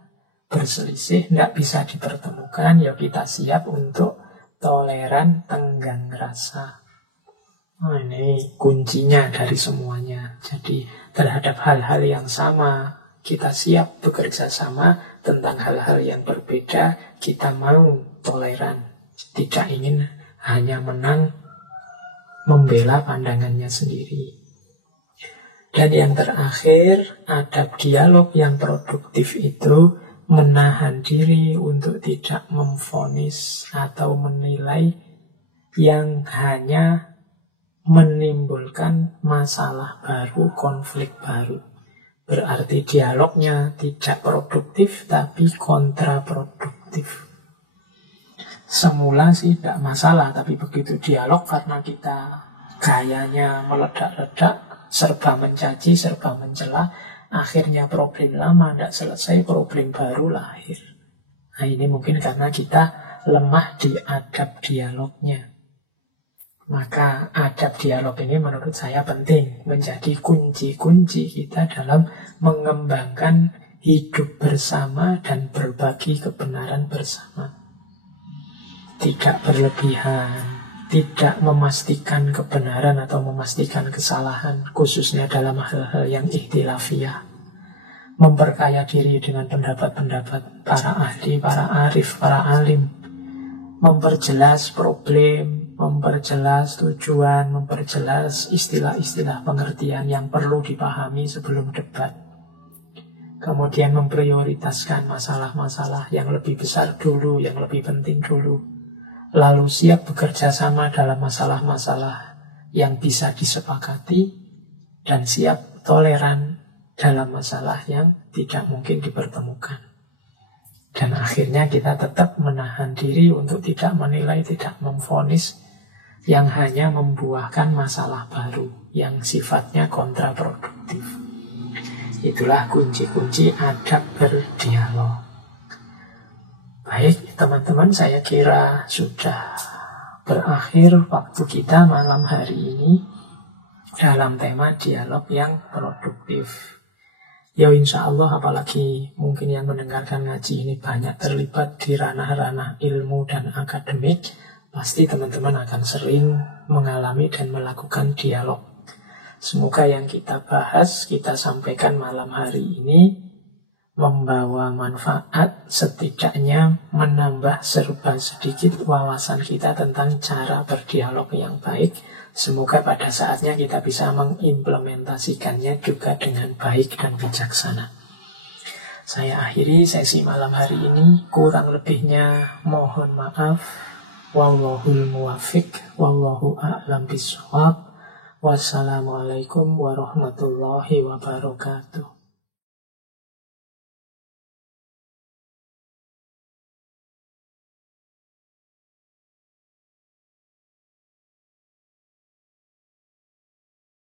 berselisih, tidak bisa dipertemukan, ya kita siap untuk toleran, tenggang rasa. Ini kuncinya dari semuanya. Jadi terhadap hal-hal yang sama, kita siap bekerja sama. Tentang hal-hal yang berbeda, kita mau toleran. Tidak ingin hanya menang membela pandangannya sendiri. Dan yang terakhir, adab dialog yang produktif itu menahan diri untuk tidak memvonis atau menilai yang hanya menimbulkan masalah baru, konflik baru. Berarti dialognya tidak produktif, tapi kontraproduktif. Semula sih tidak masalah, tapi begitu dialog karena kita gayanya meledak-ledak, serba mencaci, serba mencela, akhirnya problem lama tidak selesai, problem baru lahir. Nah ini mungkin karena kita lemah di adab dialognya. Maka adab dialog ini menurut saya penting, menjadi kunci-kunci kita dalam mengembangkan hidup bersama dan berbagi kebenaran bersama. Tidak berlebihan, tidak memastikan kebenaran atau memastikan kesalahan, khususnya dalam hal-hal yang ikhtilafiyah. Memperkaya diri dengan pendapat-pendapat para ahli, para arif, para alim. Memperjelas problem, memperjelas tujuan, memperjelas istilah-istilah pengertian yang perlu dipahami sebelum debat. Kemudian memprioritaskan masalah-masalah yang lebih besar dulu, yang lebih penting dulu. Lalu siap bekerja sama dalam masalah-masalah yang bisa disepakati dan siap toleran dalam masalah yang tidak mungkin dipertemukan. Dan akhirnya kita tetap menahan diri untuk tidak menilai, tidak memvonis yang hanya membuahkan masalah baru yang sifatnya kontraproduktif. Itulah kunci-kunci adab berdialog. Baik teman-teman, saya kira sudah berakhir waktu kita malam hari ini dalam tema dialog yang produktif. Ya insya Allah, apalagi mungkin yang mendengarkan ngaji ini banyak terlibat di ranah-ranah ilmu dan akademik, pasti teman-teman akan sering mengalami dan melakukan dialog. Semoga yang kita bahas, kita sampaikan malam hari ini membawa manfaat, setidaknya menambah serba sedikit wawasan kita tentang cara berdialog yang baik. Semoga pada saatnya kita bisa mengimplementasikannya juga dengan baik dan bijaksana. Saya akhiri sesi malam hari ini. Kurang lebihnya mohon maaf. Wallahul muwaffiq, wallahu a'lam bishawab. Wassalamualaikum warahmatullahi wabarakatuh.